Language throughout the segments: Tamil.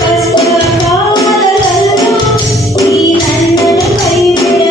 கஷ்ட காலதல்லோ நீ நன்னட கைவிட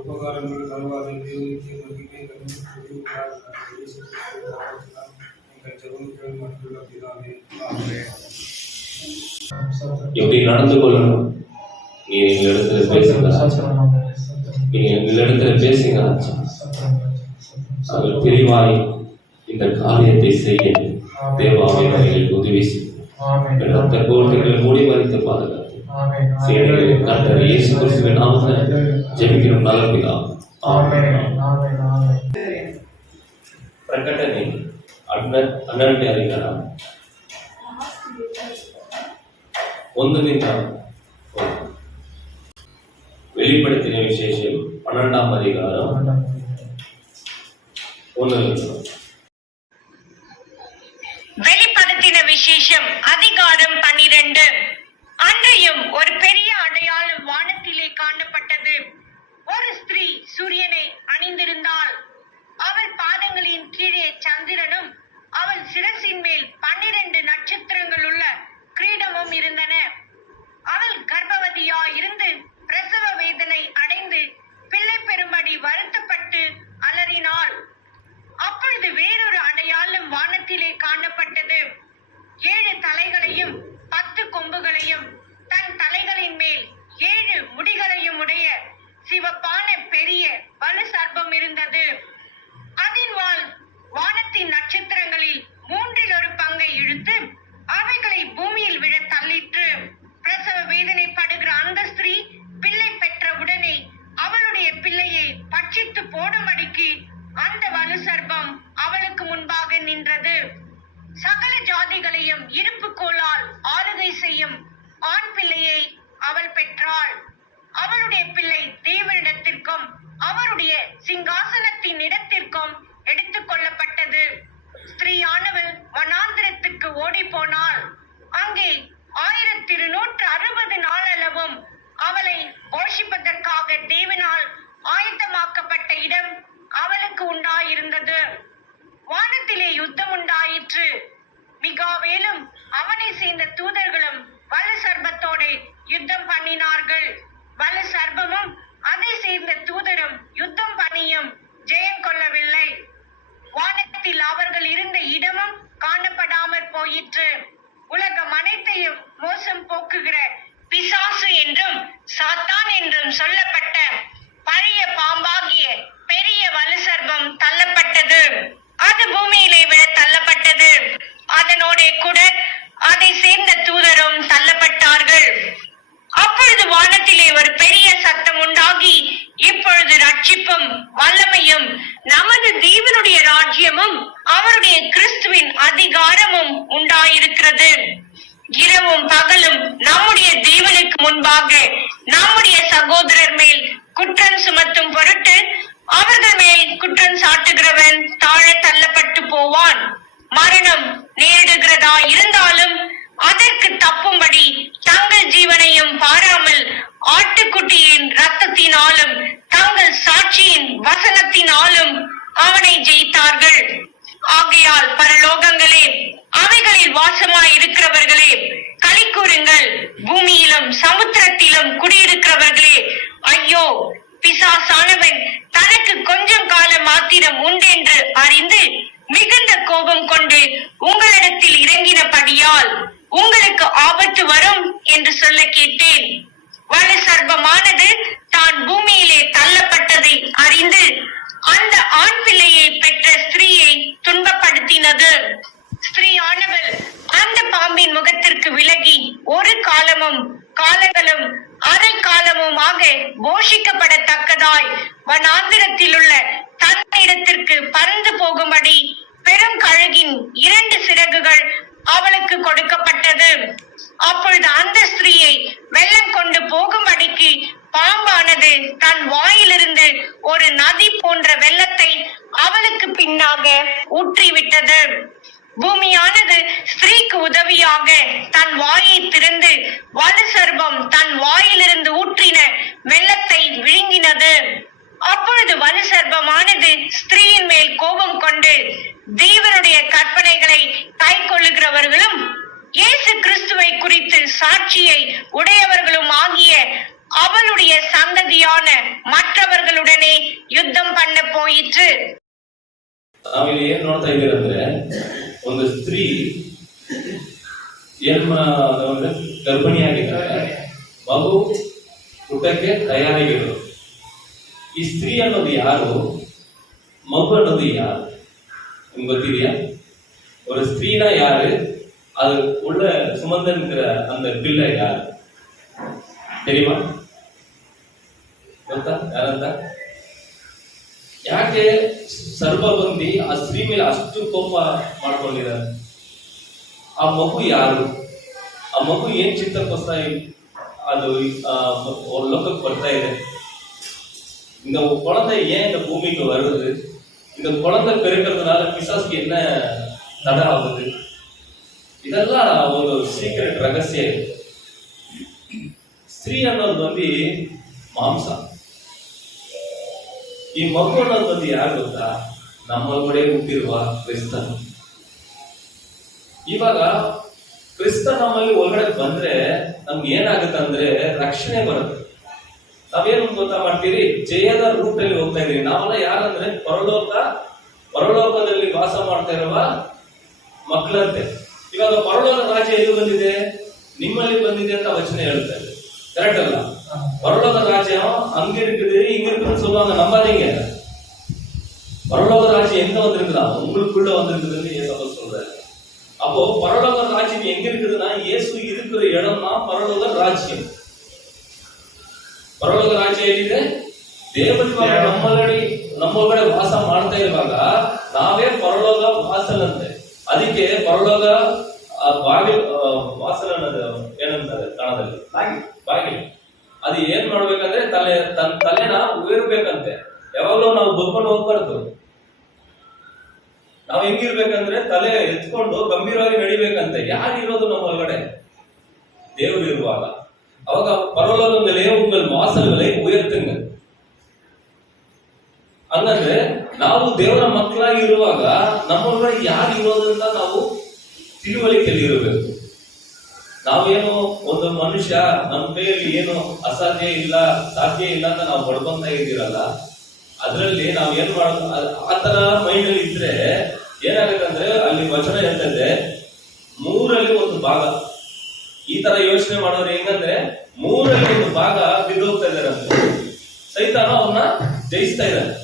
உபகாரங்கள் தருவாதை எப்படி நடந்து கொள்ளணும் நீ எங்களிடத்துல பேசுங்க. நீ எங்களிடத்துல பேசுங்க. அவர் பிரிவாய் இந்த காரியத்தை செய்ய தேவாவை எங்களுக்கு உதவி செய்யும். முடிவறித்து பாதுகாத்து கர்த்தர் இயேசு கிறிஸ்துவின் நாமத்தில் ஜெபிக்கிறோம் நல்ல பிதாவே. ಪ್ರಕಟಣೆ 12ನೇ ಅಧಿಕಾರ 1ರಿಂದ வெளிப்படுத்தின விசேஷம் 12ஆம் அதிகாரம் 1. வெளிப்படுத்தின விசேஷம் அதிகாரம் 12. அன்றையும் ஒரு பெரிய அடையாளம் வானத்திலே காணப்பட்டது. ஒரு ஸ்திரீ சூரியனை அணிந்திருந்தாள். அவள் பாதங்களின் கீழே சந்திரனும் அவள் சிரசின் மேல் 12 நட்சத்திரங்கள் உள்ள கிரீடமும் இருந்தன. அவள் கர்ப்பவதியாயிருந்து பிரசவ வேதனை அடைந்து பிள்ளை பெறும்படி வருத்தப்பட்டு அலறினாள். அப்பொழுது வேறொரு அடையாளம் வானத்திலே காணப்பட்டது. 7 தலைகளையும் 10 கொம்புகளையும் தன் தலைகளின் மேல் 7 முடிகளையும் உடைய சிவப்பான பெரிய வலு சர்ப்பம் இருந்தது. அதன் வால் வானத்தின் நட்சத்திரங்களில் 1/3 பங்கை இழுத்து அவைகளை பூமியில் விழ தள்ளிற்று. பிரசவ வேதனை படுகிற அந்த ஸ்திரீ பிள்ளை பெற்ற உடனே அவளுடைய பிள்ளையை பட்சித்து போடும்படிக்கு அந்த வலு சர்ப்பம் அவளுக்கு முன்பாக நின்றது. சகல ஜாதிகளையும் இருப்பு கோலால் ஆளுகை செய்யும் ஆண் பிள்ளையை அவள் பெற்றாள். அவளுடைய பிள்ளை தேவனிடத்திற்கும் அவருடைய சிங்காசனத்தின் இடத்திற்கும் எடுத்துக் கொள்ளப்பட்டது. ஸ்திரீயானவள் வனாந்திரத்துக்கு ஓடி போனாள். அங்கே 1260 நாளளவும் அவளை போஷிப்பதற்காக தேவனால் ஆயத்தமாக்கப்பட்ட இடம் அவளுக்கு உண்டாயிருந்தது. வானத்திலே யுத்தம் உண்டாயிற்று. மிகாவேலும் அவனை சேர்ந்த தூதர்களும் வலு சர்ப்பத்தோட யுத்தம் பண்ணினார்கள். வலு சர்ப்பமும் அதை சேர்ந்த தூதரும் யுத்தம் பண்ணியும் ஜெயம் கொள்ளவில்லை. வானத்தில் அவர்கள் இருந்த இடமும் காணப்படாமற் போயிற்று. உலகம் அனைத்தையும் மோசம் போக்குகிற பிசாசு என்றும் சாத்தான் என்றும் சொல்லப்பட்ட பழைய பாம்பாகிய பெரிய வலு சர்ப்பம் தள்ளப்பட்டது. அது பூமியிலே விழ தள்ளப்பட்டது. அதனோட கூட அதை சேர்ந்த தூதரும் தள்ளப்பட்டார்கள். அப்பொழுது வானத்திலே ஒரு பெரிய சத்தம் உண்டாகி, இப்பொழுது ரட்சிப்பும் வல்லமையும் நமது தேவனுடைய ராஜ்யமும் அவருடைய கிறிஸ்துவின் அதிகாரமும் உண்டாயிருக்கிறது. இரவும் பகலும் நம்முடைய தேவனுக்கு முன்பாக நம்முடைய சகோதரர் மேல் குற்றம் சுமத்தும் பொருட்டு அவர்கள் மேல் குற்றம் சாட்டுகிறவன் தாழ தள்ளப்பட்டு போவான். மரணம் நேரிடுகிறதா இருந்தாலும் அதற்கு தப்பும்படி தங்கள் ஜீவனையும் பாராமல் ஆட்டுக்குட்டியின் இரத்தத்தினாலும் தங்கள் சாட்சியின் வசனத்தினாலும் அவனை ஜெயித்தார்கள். ஆகையால் பரலோகங்களே, அவைகளில் வாசமாய் இருக்கிறவர்களே, களி கூறுங்கள். பூமியிலும் சமுத்திரத்திலும் குடியிருக்கிறவர்களே, ஐயோ, பிசாசானவன் தனக்கு கொஞ்சம் காலம் மாத்திரம் உண்டென்று அறிந்து மிகுந்த கோபம் கொண்டு உங்களிடத்தில் இறங்கினபடியால் உங்களுக்கு ஆபத்து வரும் என்று சொல்ல கேட்டேன். வலு சர்ப்பமானது தான் பூமியிலே தள்ளப்பட்டதை அறிந்து அந்த ஆண் பிள்ளையை பெற்ற ஸ்திரீயை துன்பப்படுத்தினது. ஸ்திரீயானவள் அந்த பாம்பின் முகத்திற்கு விலகி ஒரு காலங்களும் அரை காலமுமாக போஷிக்கப்படத்தக்கதாய் வனாந்திரத்தில் உள்ள தன்னிடத்திற்கு பறந்து போகும்படி பெரும் கழுகின் 2 சிறகுகள் அவளுக்கு கொடுக்கப்பட்டது. அப்பொழுது அந்த ஸ்திரீயை வெள்ளம் கொண்டு போகும்படிக்கு பாம்பானது தன் வாயிலிருந்து ஒரு நதி போன்ற வெள்ளத்தை அவளுக்கு பின்னாக ஊற்றிவிட்டது. பூமியானது ஸ்திரீக்கு உதவியாக தன் வாயை திறந்து வலு சர்ப்பம் தன் வாயிலிருந்து ஊற்றின வெள்ளத்தை விழுங்கினது. அப்பொழுது வலு சர்ப்பமானது ஸ்திரீயின் மேல் கோபம் கொண்டு தேவனுடைய கற்பனைகளை கை கொள்ளுகிறவர்களும் இயேசு கிறிஸ்துவை குறித்து சாட்சியை உடையவர்களும் ஆகிய அவளுடைய சந்ததியான மற்றவர்களுடனே ಯುದ್ಧಂ பண்ண போயிற்று. ನಾವಿಲ್ಲಿ ಏನ್ ನೋಡ್ತಾ ಇದ್ದೀರ ಅಂದ್ರೆ, ಒಂದು ಸ್ತ್ರೀ ಗರ್ಭಿಣಿಯಾಗಿದ್ದಾರೆ, ಮಗು ಹುಟ್ಟಕ್ಕೆ ತಯಾರಾಗಿರೋದು. ಈ ಸ್ತ್ರೀ ಅನ್ನೋದು ಯಾರು, ಮಗು ಅನ್ನೋದು ಯಾರು ನಿಮ್ಗೆ ಗೊತ್ತಿದೆಯಾ? ஒரு ஸ்திரீனா யாரு, அது உள்ள சுமந்திருக்கிற அந்த பிள்ளை யாரு தெரியுமா? ಗೊತ್ತಾ ಯಾರಂತ? ಯಾಕೆ ಸರ್ವಬಂದಿ ಆ ಸ್ತ್ರೀ ಮೇಲೆ ಅಷ್ಟು ಕೋಪ ಮಾಡ್ಕೊಂಡಿದ್ದಾರೆ? ಆ ಮಗು ಯಾರು? ಆ ಮಗು ಏನ್ ಚಿತ್ತಕ್ಕೋಸ್ಕರ அது லோகத்துக்கு ಬರ್ತಾ ಇದೆ? இந்த குழந்தை ஏன் இந்த பூமிக்கு வருது? இந்த குழந்தை பெருக்கிறதுனால பிசாசுக்கு என்ன தடை ஆகுது? இதெல்லாம் ಒಂದು ಸೀಕ್ರೆಟ್ ರಹಸ್ಯ ಇದೆ. ಸ್ತ್ರೀ ಅನ್ನೋದು ಬಂದು ಮಾಂಸ, ಈ ಮಗು ಅನ್ನೋದು ಬಂದು ಯಾರು ಗೊತ್ತಾ? ನಮ್ಮೊಳಗಡೆ ಹುಟ್ಟಿರುವ ಕ್ರಿಸ್ತನ್. ಇವಾಗ ಕ್ರಿಸ್ತ ನಮ್ಮಲ್ಲಿ ಒಳಗಡೆ ಬಂದ್ರೆ ನಮ್ಗೆ ಏನಾಗುತ್ತೆ ಅಂದ್ರೆ ರಕ್ಷಣೆ ಬರುತ್ತೆ. ನಾವೇನು ಗೊತ್ತಾ ಮಾಡ್ತೀರಿ? ಜಯದ ರೂಟ್ ಅಲ್ಲಿ ಹೋಗ್ತಾ ಇದೀವಿ. ನಾವೆಲ್ಲ ಯಾರಂದ್ರೆ ಪರಲೋಕದಲ್ಲಿ ವಾಸ ಮಾಡ್ತಾ ಇರುವ ಮಕ್ಕಳಂತೆ. ಇವಾಗ ಪರಲೋಕ ರಾಜ್ಯ ಎಲ್ಲಿ ಬಂದಿದೆ? ನಿಮ್ಮಲ್ಲಿ ಬಂದಿದೆ ಅಂತ ವಚನ ಹೇಳ್ತಾರೆ, ಕರೆಕ್ಟ್ ಅಲ್ಲ? பரலோக ராஜ்யம் அங்க இருக்குது இங்க இருக்குன்னு சொல்லுவாங்க, நம்பாதீங்க. பரலோக ராஜ்யம் எங்க வந்திருக்குதா? உங்களுக்குள்ள வந்திருக்குதுன்னு இயேசு சொல்றாரு. அப்போ பரலோக ராஜ்யம் எங்க இருக்குதுன்னா, இயேசு இருக்கிற இடம் தான் பரலோக ராஜ்யம். ಪರಲೋಕ ರಾಜ್ಯ ಎಲ್ಲಿದೆ? ದೇವರಿವಾಗ ನಮ್ಮೊಳಗಡೆ ವಾಸ ಮಾಡ್ತಾ ಇರುವಾಗ ನಾವೇ ಪರಲೋಕ ವಾಸಲಂತೆ. ಅದಕ್ಕೆ ಪರಲೋಕ ವಾಸಲ ಅನ್ನೋದು ಏನಂತಾರೆ ಕನ್ನಡದಲ್ಲಿ? ಬಾಗಿಲು. ಅದು ಏನ್ ಮಾಡ್ಬೇಕಂದ್ರೆ ತನ್ನ ತಲೆನ ಉಯರ್ಬೇಕಂತೆ. ಯಾವಾಗ್ಲೂ ನಾವು ಬಗ್ಕೊಂಡು ಹೋಗ್ಬಾರ್ದು. ನಾವು ಹೆಂಗಿರ್ಬೇಕಂದ್ರೆ ತಲೆ ಎತ್ಕೊಂಡು ಗಂಭೀರವಾಗಿ ನಡಿಬೇಕಂತೆ. ಯಾರಿರೋದು ನಮ್ಮ ಒಳಗಡೆ? ದೇವರು ಇರುವಾಗ. அவங்க பரலோகங்களே உங்கள் வாசல்களை உயர்த்துங்க. ಹಂಗಂದ್ರೆ ನಾವು ದೇವರ ಮಕ್ಕಳಾಗಿ ಇರುವಾಗ ನಮ್ಮೊಳಗಡೆ ಯಾರು ಇರೋದ್ರಿಂದ ನಾವು ತಿಳುವಳಿಕೆಯಲ್ಲಿ ಇರಬೇಕು. ನಾವೇನು ಒಂದು ಮನುಷ್ಯ ನಮ್ಮ ಕೈಯಲ್ಲಿ ಏನು ಅಸಾಧ್ಯ ಇಲ್ಲ, ಸಾಧ್ಯ ಇಲ್ಲ ಅಂತ ನಾವು ಬಡ್ಕೊಂತ ಇದ್ದೀರಲ್ಲ, ಅದರಲ್ಲಿ ನಾವ್ ಏನ್ ಮಾಡೋದು? ಆತರ ಮೈಂಡ್ ಅಲ್ಲಿ ಇದ್ರೆ ಏನಾಗತ್ತಂದ್ರೆ, ಅಲ್ಲಿ ವಚನ ಹೇಳ್ತದೆ 1/3 ಭಾಗ. ಈ ತರ ಯೋಚನೆ ಮಾಡೋರು ಹೆಂಗಂದ್ರೆ 1/3 ಭಾಗ ಬಿದ್ದೋಗ್ತಾ ಇದಾರೆ ಅಂತ. ಸೈತಾನ ಅವ್ರನ್ನ ಜಯಿಸ್ತಾ ಇದ್ದಾನೆ.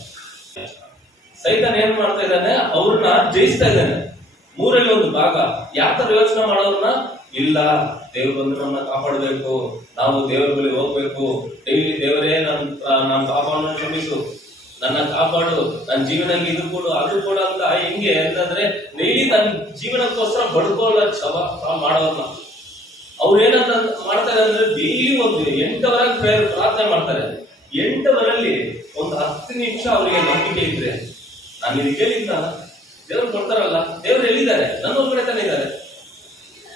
ಸೈತಾನ ಏನ್ ಮಾಡ್ತಾ ಇದ್ದಾನೆ? ಅವ್ರನ್ನ ಜಯಿಸ್ತಾ ಇದ್ದಾನೆ. 1/3 ಭಾಗ. ಯಾವ ತರ ಯೋಚನೆ ಮಾಡೋರ್ನ? ಇಲ್ಲ, ದೇವ್ರು ಬಂದು ನನ್ನ ಕಾಪಾಡಬೇಕು, ನಾವು ದೇವರ ಬಳಿ ಹೋಗ್ಬೇಕು, ಡೈಲಿ ದೇವರೇ ನನ್ನ ಪಾಪವನ್ನು ಕ್ಷಮಿಸು, ನನ್ನ ಕಾಪಾಡು, ನನ್ನ ಜೀವನಕ್ಕೆ ಇದು ಕೊಡು ಅದು ಕೊಡು ಅಂತ. ಹೆಂಗೆ ಅಂತಂದ್ರೆ ಡೈಲಿ ನನ್ನ ಜೀವನಕ್ಕೋಸ್ಕರ ಬಡ್ಕೊಳ್ಳೋ ಮಾಡೋರ್ನ ಅವ್ರು ಏನಂತ ಮಾಡ್ತಾರೆ ಅಂದ್ರೆ, ಡೈಲಿ ಒಂದು 8 ಪ್ರಾರ್ಥನೆ ಮಾಡ್ತಾರೆ. 8 ಒಂದು 10 ನಿಮಿಷ ಅವರಿಗೆ ನಂಬಿಕೆ ಇದ್ರೆ, ನಾನು ಇದು ಕೇಳಿದ್ನ ದೇವ್ರು ಕೊಡ್ತಾರಲ್ಲ, ದೇವ್ರು ಎಲ್ಲಿದ್ದಾರೆ? ನನ್ನ ಒಳಗಡೆ ತಾನೇ ಇದ್ದಾರೆ.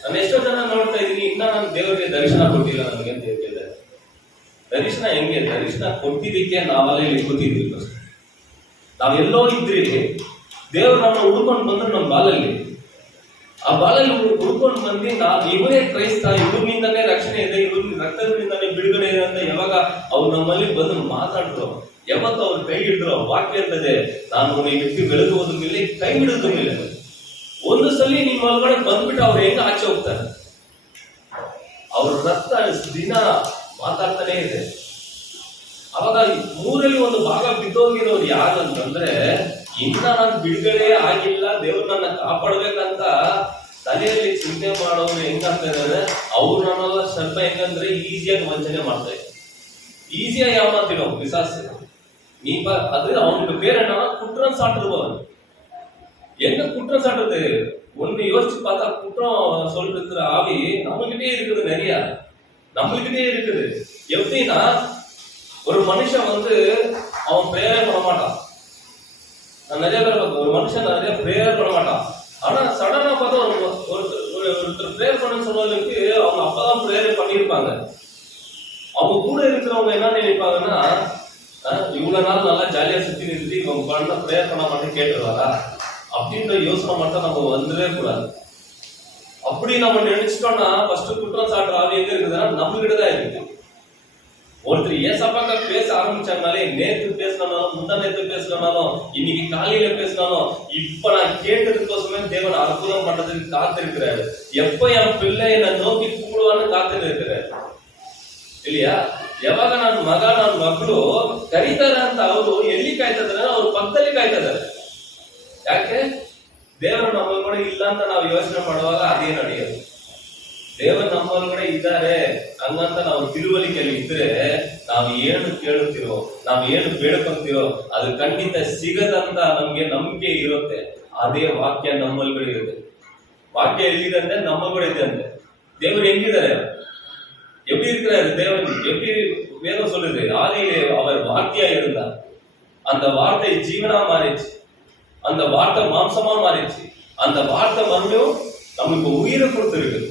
ನಾನು ಎಷ್ಟೋ ಜನ ನೋಡ್ತಾ ಇದ್ದೀನಿ, ಇನ್ನ ನಾನು ದೇವರಿಗೆ ದರ್ಶನ ಕೊಟ್ಟಿಲ್ಲ ನನಗೆ ಅಂತ ಹೇಳ್ತಿದ್ದಾರೆ. ದರ್ಶನ ಹೆಂಗೆ? ದರ್ಶನ ಕೊಟ್ಟಿದ್ದಕ್ಕೆ ನಾವೆಲ್ಲ ಇಲ್ಲಿ ಕೂತಿದ್ವಿ. ನಾವೆಲ್ಲೋ ಇದ್ರಿ, ದೇವ್ರು ನಮ್ಮ ಹುಡ್ಕೊಂಡು ಬಂದ್ರು ನಮ್ಮ ಬಾಲಲ್ಲಿ. ಆ ಬಾಲಲ್ಲಿ ಹುಡ್ಕೊಂಡು ಬಂದು ಇವರೇ ಕ್ರೈಸ್ತ, ಇವ್ರಿಂದಾನೇ ರಕ್ಷಣೆ ಇದೆ, ಇವ್ರ ರಕ್ತದಿಂದಾನೇ ಬಿಡುಗಡೆ ಇದೆ ಅಂತ ಯಾವಾಗ ಅವ್ರು ನಮ್ಮಲ್ಲಿ ಬಂದು ಮಾತಾಡಿದ್ರು, ಯಾವತ್ತು ಅವ್ರು ಕೈ ಹಿಡಿದ್ರು, ವಾಕ್ಯ ಇರ್ತದೆ, ನಾನು ಈ ವ್ಯಕ್ತಿ ಬೆಳೆದು ಹೋದ ಮೇಲೆ ಕೈ ಹಿಡಿದ ಮೇಲೆ ಒಂದು ಸಲ ನಿಮ್ಮ ಒಳಗಡೆ ಬಂದ್ಬಿಟ್ಟು ಅವ್ರು ಹೆಂಗ ಆಚೆ ಹೋಗ್ತಾರೆ? ಅವ್ರ ರಕ್ತ ದಿನ ಮಾತಾಡ್ತಾನೆ ಇದೆ. ಅವಾಗ 1/3 ಭಾಗ ಬಿದ್ದೋಗಿರೋರು ಯಾರು ಅಂತಂದ್ರೆ, ಇನ್ನ ನಾನು ಬಿಡುಗಡೆ ಆಗಿಲ್ಲ, ದೇವ್ರು ನನ್ನ ಕಾಪಾಡ್ಬೇಕಂತ ತಲೆಯಲ್ಲಿ ಚಿಂತೆ ಮಾಡೋರು ಹೆಂಗಂತ ಹೇಳಿದ್ರೆ, ಅವ್ರು ನನ್ನೆಲ್ಲ ಸ್ವಲ್ಪ ಹೆಂಗಂದ್ರೆ ಈಸಿಯಾಗಿ ವಂಚನೆ ಮಾಡ್ತಾ ಇದ್ದಾರೆ. ಈಸಿಯಾಗಿ ಯಾವ ಮಾತಿನೋ ಪಿಸಾಸು அது அவனுக்கு பேர் என்ன? குற்றம் சாட்டுபவன். எங்க குற்றம் சாட்டுறது? ஒண்ணு யோசிச்சு பார்த்தா, குற்றம் சொல்லிருக்கிற ஆவி நம்மகிட்டே இருக்குது, நிறைய நம்மகிட்டே இருக்குது. எப்படின்னா, ஒரு மனுஷன் அவன் பிரேயரே பண்ண மாட்டான். நான் நிறைய பேர் பார்த்தேன், ஒரு மனுஷன் நிறைய பிரேயர் பண்ண மாட்டான். ஆனா சடனா பார்த்தா ஒருத்தர் பிரேயர் பண்ண சொன்னதுக்கு அவங்க அப்பதான் பிரேயரே பண்ணியிருப்பாங்க. அவங்க கூட இருக்கிறவங்க என்ன நினைப்பாங்கன்னா, இவ்வளவு நாள் நல்லா ஜாலியா சுத்தி நிறுத்தி இவங்க பண்ண பிரேயர் பண்ண மாட்டேன் கேட்டுருவாரா அப்படின்ற யோசனை மட்டும் நம்ம வந்துடவே கூடாது. அப்படி நம்ம நினைச்சிட்டோம்னா ஃபர்ஸ்ட் குற்றம் சாட்டுற ஆவி எங்க இருக்குதுன்னா நம்ம கிட்டதான் இருக்கு. ஒருத்தர் ஏசப்பாக்கா பேச ஆரம்பிச்சாங்கனாலே, நேத்து பேசினாலும் முந்தா நேத்து பேசினாலும் இன்னைக்கு காலையில பேசினாலும் இப்ப நான் கேட்டதுக்கோசமே தேவன் அற்புதம் பண்றதுக்கு காத்திருக்கிறாரு. எப்ப என் பிள்ளை என்னை நோக்கி கூடுவான்னு காத்து இருக்கிறாரு இல்லையா? ಯಾವಾಗ ನನ್ನ ಮಗ ನನ್ನ ಮಕ್ಕಳು ಕರೀತಾರೆ ಅಂತ ಅವರು ಎಲ್ಲಿ ಕಾಯ್ತಿದಾರೆ? ಅವ್ರು ಪಕ್ಕದಲ್ಲಿ ಕಾಯ್ತಿದ್ದಾರೆ. ಯಾಕೆ? ದೇವರು ನಮ್ಮೊಳಗಡೆ ಇಲ್ಲ ಅಂತ ನಾವು ಯೋಚನೆ ಮಾಡುವಾಗ ಅದೇ ನಡೆಯೋದು. ದೇವರು ನಮ್ಮೊಳಗಡೆ ಇದ್ದಾರೆ ಹಂಗಂತ ನಾವು ತಿಳುವಳಿಕೆಯಲ್ಲಿ ಇದ್ರೆ ನಾವು ಏನು ಕೇಳುತ್ತೀರೋ, ನಾವು ಏನು ಬೇಡ್ಕೊಂತೀರೋ ಅದು ಖಂಡಿತ ಸಿಗದಂತ ನಮ್ಗೆ ನಂಬಿಕೆ ಇರುತ್ತೆ. ಅದೇ ವಾಕ್ಯ ನಮ್ಮೊಳಗಡೆ ಇರುತ್ತೆ. ವಾಕ್ಯ ಎಲ್ಲಿದೆ ಅಂದ್ರೆ ನಮ್ಮೊಳಗಡೆ ಇದೆ ಅಂತೆ. ದೇವರು ಹೆಂಗಿದ್ದಾರೆ, எப்படி இருக்கிறாரு தேவன்? எப்படி வேதம் சொல்லுது? ஆதியிலே அவர் வார்த்தையா இருந்தார். அந்த வார்த்தை ஜீவனா மாறிச்சு. அந்த வார்த்தை மாம்சமா மாறிச்சு. அந்த வார்த்தை மறுபடியும் நமக்கு உயிரை கொடுத்திருக்குது.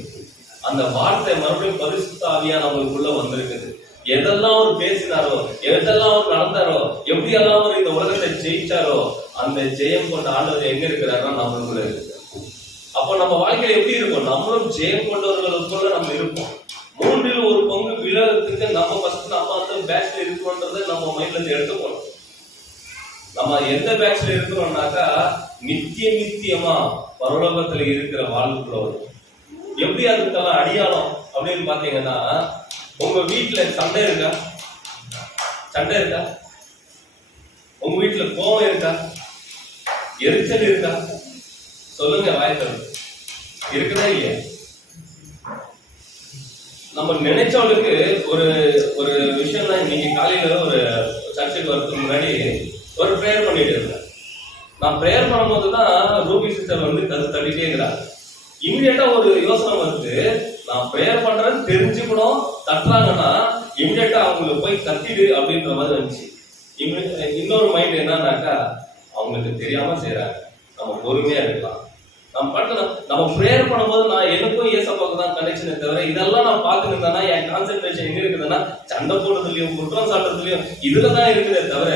அந்த வார்த்தை மறுபடியும் பரிசுத்த ஆவியா நம்மளுக்குள்ள வந்திருக்குது. எதெல்லாம் அவர் பேசினாரோ, எதெல்லாம் அவர் நடந்தாரோ, எப்படி எல்லாம் அவர் இந்த உலகத்தை ஜெயிச்சாரோ, அந்த ஜெயம் கொண்ட ஆண்டவர் எங்க இருக்கிறாருன்னா நம்மளுக்குள்ள இருக்கு. அப்ப நம்ம வாழ்க்கையில எப்படி இருக்கும்? நம்மளும் ஜெயம் கொண்டவர்களுக்குள்ள நம்ம இருப்போம். 1/3 விழாவுக்கு நம்ம ஃபர்ஸ்ட் நம்ம அந்த பேட்ச்ல இருக்கோம்ன்றதை நம்ம மைண்ட்ல இருந்து எடுத்துக்கணும். நம்ம எந்த பேட்ச்ல இருக்கிறோம்னாக்கா நித்தியமா பரலோகத்துல இருக்கிற வாழ்வுக்குள்ள வரும். எப்படி அதுக்கெல்லாம் அடியாளம் அப்படின்னு பாத்தீங்கன்னா, உங்க வீட்டுல சண்டை இருக்கா? சண்டை இருக்கா? உங்க வீட்டுல கோபம் இருக்கா? எரிச்சல் இருக்கா? சொல்லுங்க, வாய்த்தது இருக்குதா இல்லையா? நம்ம நினைச்சவளுக்கு ஒரு ஒரு விஷயம் தான். இன்னைக்கு காலையில ஒரு சர்ச்சுக்கு வரதுக்கு முன்னாடி ஒரு ப்ரேயர் பண்ணிட்டு இருந்தேன். நான் ப்ரேயர் பண்ணும்போது தான் ரூபி சிஸ்டர் வந்து கது தட்டிட்டே இருக்கிறாங்க. இமிடியேட்டா ஒரு யோசனை வந்து, நான் ப்ரேயர் பண்றேன்னு தெரிஞ்சுக்கணும், தட்டுறாங்கன்னா இமிடியேட்டா அவங்களுக்கு போய் கத்திடு அப்படின்ற மாதிரி இருந்துச்சு. இன்னொரு மைண்ட் என்னன்னாக்கா, அவங்களுக்கு தெரியாம செய்யறாங்க, நம்ம பொறுமையா இருக்கலாம். நம்ம ப்ரேயர் பண்ணும்போது நான் எனக்கும் ஏசப்பாவுக்கு தான் கனெக்ஷனை தவிர இதெல்லாம் நான் பார்த்துட்டு இருந்தேன்னா என் கான்சென்ட்ரேஷன் எங்க இருக்குதுன்னா சண்டை போடுறதுலயும் குற்றம் சாட்டுறதுலயும் இதுலதான் இருக்குதே தவிர,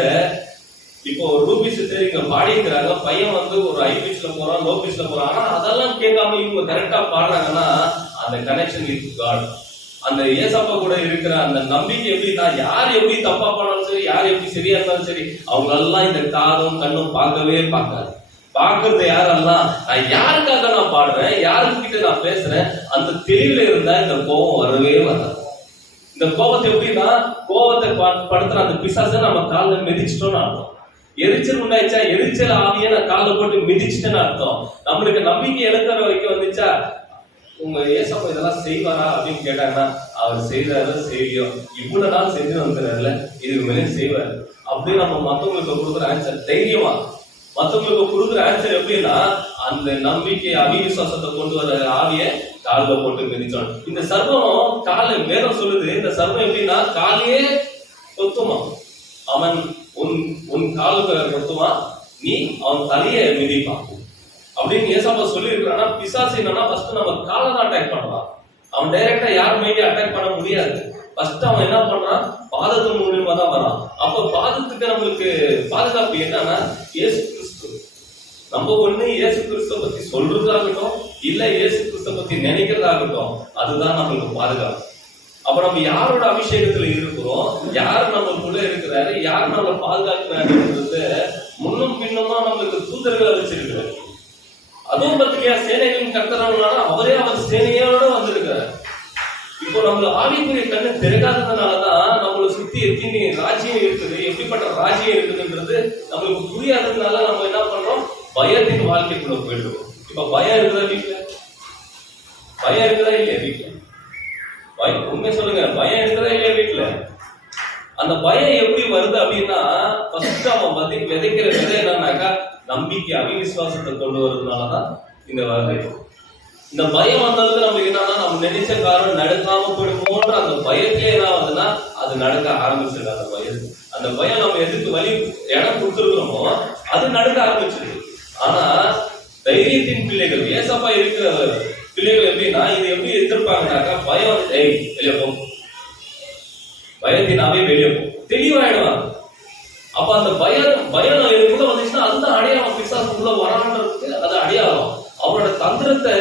இப்போ ரூபி சிஸ்டர் இங்க பாடிக்கிறாங்க, பையன் வந்து ஒரு ஹை பிச்ல போறான், லோ பிச்ல போறான், ஆனா அதெல்லாம் கேட்காம இவங்க கரெக்டா பாடுறாங்கன்னா அந்த கனெக்ஷன் இஸ் காட். அந்த ஏசப்பா கூட இருக்கிற அந்த நம்பிக்கை எப்படின்னா, யார் எப்படி தப்பா பண்ணாலும் சரி, யார் எப்படி சரியா இருந்தாலும் சரி, அவங்க எல்லாம் இந்த காதும் கண்ணும் பார்க்கவே பார்க்காது. பாக்குறது யாரெல்லாம், நான் யாருக்காக நான் பாடுறேன், யாருக்கிட்ட நான் பேசுறேன், அந்த தெளிவுல இருந்தா இந்த கோபம் வரவே வராது. இந்த கோபத்தை எப்படின்னா, கோபத்தை படுத்துற அந்த பிசாசை நம்ம காலில் மிதிச்சிட்டோம்னு அர்த்தம். எரிச்சல் உண்டாயிச்சா, எரிச்சல் ஆவிய நான் காலில் போட்டு மிதிச்சிட்டேன்னு அர்த்தம். நம்மளுக்கு நம்பிக்கை இழக்கிற வரைக்கும் வந்துச்சா, உங்க ஏசப்பா இதெல்லாம் செய்வாரா அப்படின்னு கேட்டாங்கன்னா, அவர் செய்யறாரு செய்யலையோ, இவ்வளவு நாள் செஞ்சு வந்துடுறாருல, இதுக்கு மேலே செய்வாரு அப்படின்னு நம்ம மத்தவங்களுக்கு கொடுக்குற ஆன்சர் தைரியமா. மத்தவங்களுக்கு கொடுக்குற ஆன்சர் எப்படின்னா, அந்த நம்பிக்கை அவிசுவாசத்தை கொண்டு வர ஆவிய காலில் போட்டு மிதிச்சோம். இந்த சர்வம் காலை வேதம் சொல்லுது, இந்த சர்வம் எப்படின்னா காலையே கொத்துமா, அவன் உன் காலுக்கு கொத்துமா, நீ அவன் தலையை மிதிப்பான் அப்படின்னு ஏசப்பா சொல்லி இருக்கிறான்னா, பிசாசு என்னன்னா ஃபர்ஸ்ட் நம்ம காலை தான் அட்டாக் பண்றான். அவன் டைரக்டா யார் மைண்டையும் அட்டாக் பண்ண முடியாது. ஃபர்ஸ்ட் அவன் என்ன பண்றான், பாதத்தின் மூலியமா தான் வரான். அப்ப பாதத்துக்கு நம்மளுக்கு பாதுகாப்பு என்னன்னா இயேசு கிறிஸ்து. நம்ம ஒண்ணு இயேசு கிறிஸ்துவ பத்தி சொல்றதாகட்டும், இல்ல இயேசு கிறிஸ்துவ பத்தி நினைக்கிறதாகட்டும், அதுதான் நம்மளுக்கு பாதுகாப்பு. அப்ப நம்ம யாரோட அபிஷேகத்துல இருக்கிறோம், யார் நம்மளுக்குள்ள இருக்கிறாரு, யார் நம்மளை பாதுகாக்கிறாருன்றது முன்னும் பின்னுமா நம்மளுக்கு தூதர்களை வச்சிருக்கிறாரு. அதுவும் பத்திரிகையா சேனைகளின் கர்த்தரான அவரே அவர் சேனையோட வந்திருக்கிறார். இப்போ நம்மள ஆவிக்குரிய கண்ணு தெரியாததுனாலதான் நம்மளை சுத்தி எத்தனை ராஜ்யம் இருக்குது, எப்படிப்பட்ட ராஜ்யம் இருக்குதுன்றது நம்மளுக்கு புரியாததுனால நம்ம என்ன பண்றோம், பயத்தின் வாழ்க்கைக்குள்ள போயிடுவோம். இப்ப பயம் இருக்குதா வீட்டுல? பயம் இருக்குதா இல்லையா வீட்டுல? உண்மை சொல்லுங்க, பயம் இருக்குதா இல்லையா வீட்டுல? அந்த பயம் எப்படி வருது அப்படின்னா, ஃபர்ஸ்ட் அவன் விதைக்கிற விதை என்னன்னாக்கா நம்பிக்கை அவிசுவாசத்தை கொண்டு வருவதனாலதான் இந்த வகை. இந்த பயம் வந்தது நம்மளுக்கு என்னன்னா, நம்ம நினைச்ச காரணம் நடக்காம போயிடுமோன்ற அந்த பயத்திலே என்ன ஆகுதுன்னா அது நடக்க ஆரம்பிச்சிருக்கு. அந்த பயம் நம்ம எதுக்கு வழி இடம் கொடுத்துருக்கிறோமோ அது நடக்க ஆரம்பிச்சிருக்கு. ஆனா தைரியத்தின் பிள்ளைகள், ஏசப்பா இருக்கிற பிள்ளைகள் எப்படின்னா இது எப்படி எதிர்ப்பாங்கனாக்கா, பயம் வெளியே போ, பயத்தினாவே வெளியே போ, தெளிவாயிடுவாங்க. அப்ப அந்த பயம் எதுக்குள்ள வந்துச்சுன்னா அதுதான் அடையாளம். பிசாசு உள்ள வரான்றதுக்கு அது அடையாளம். அவனோட தந்திரத்தை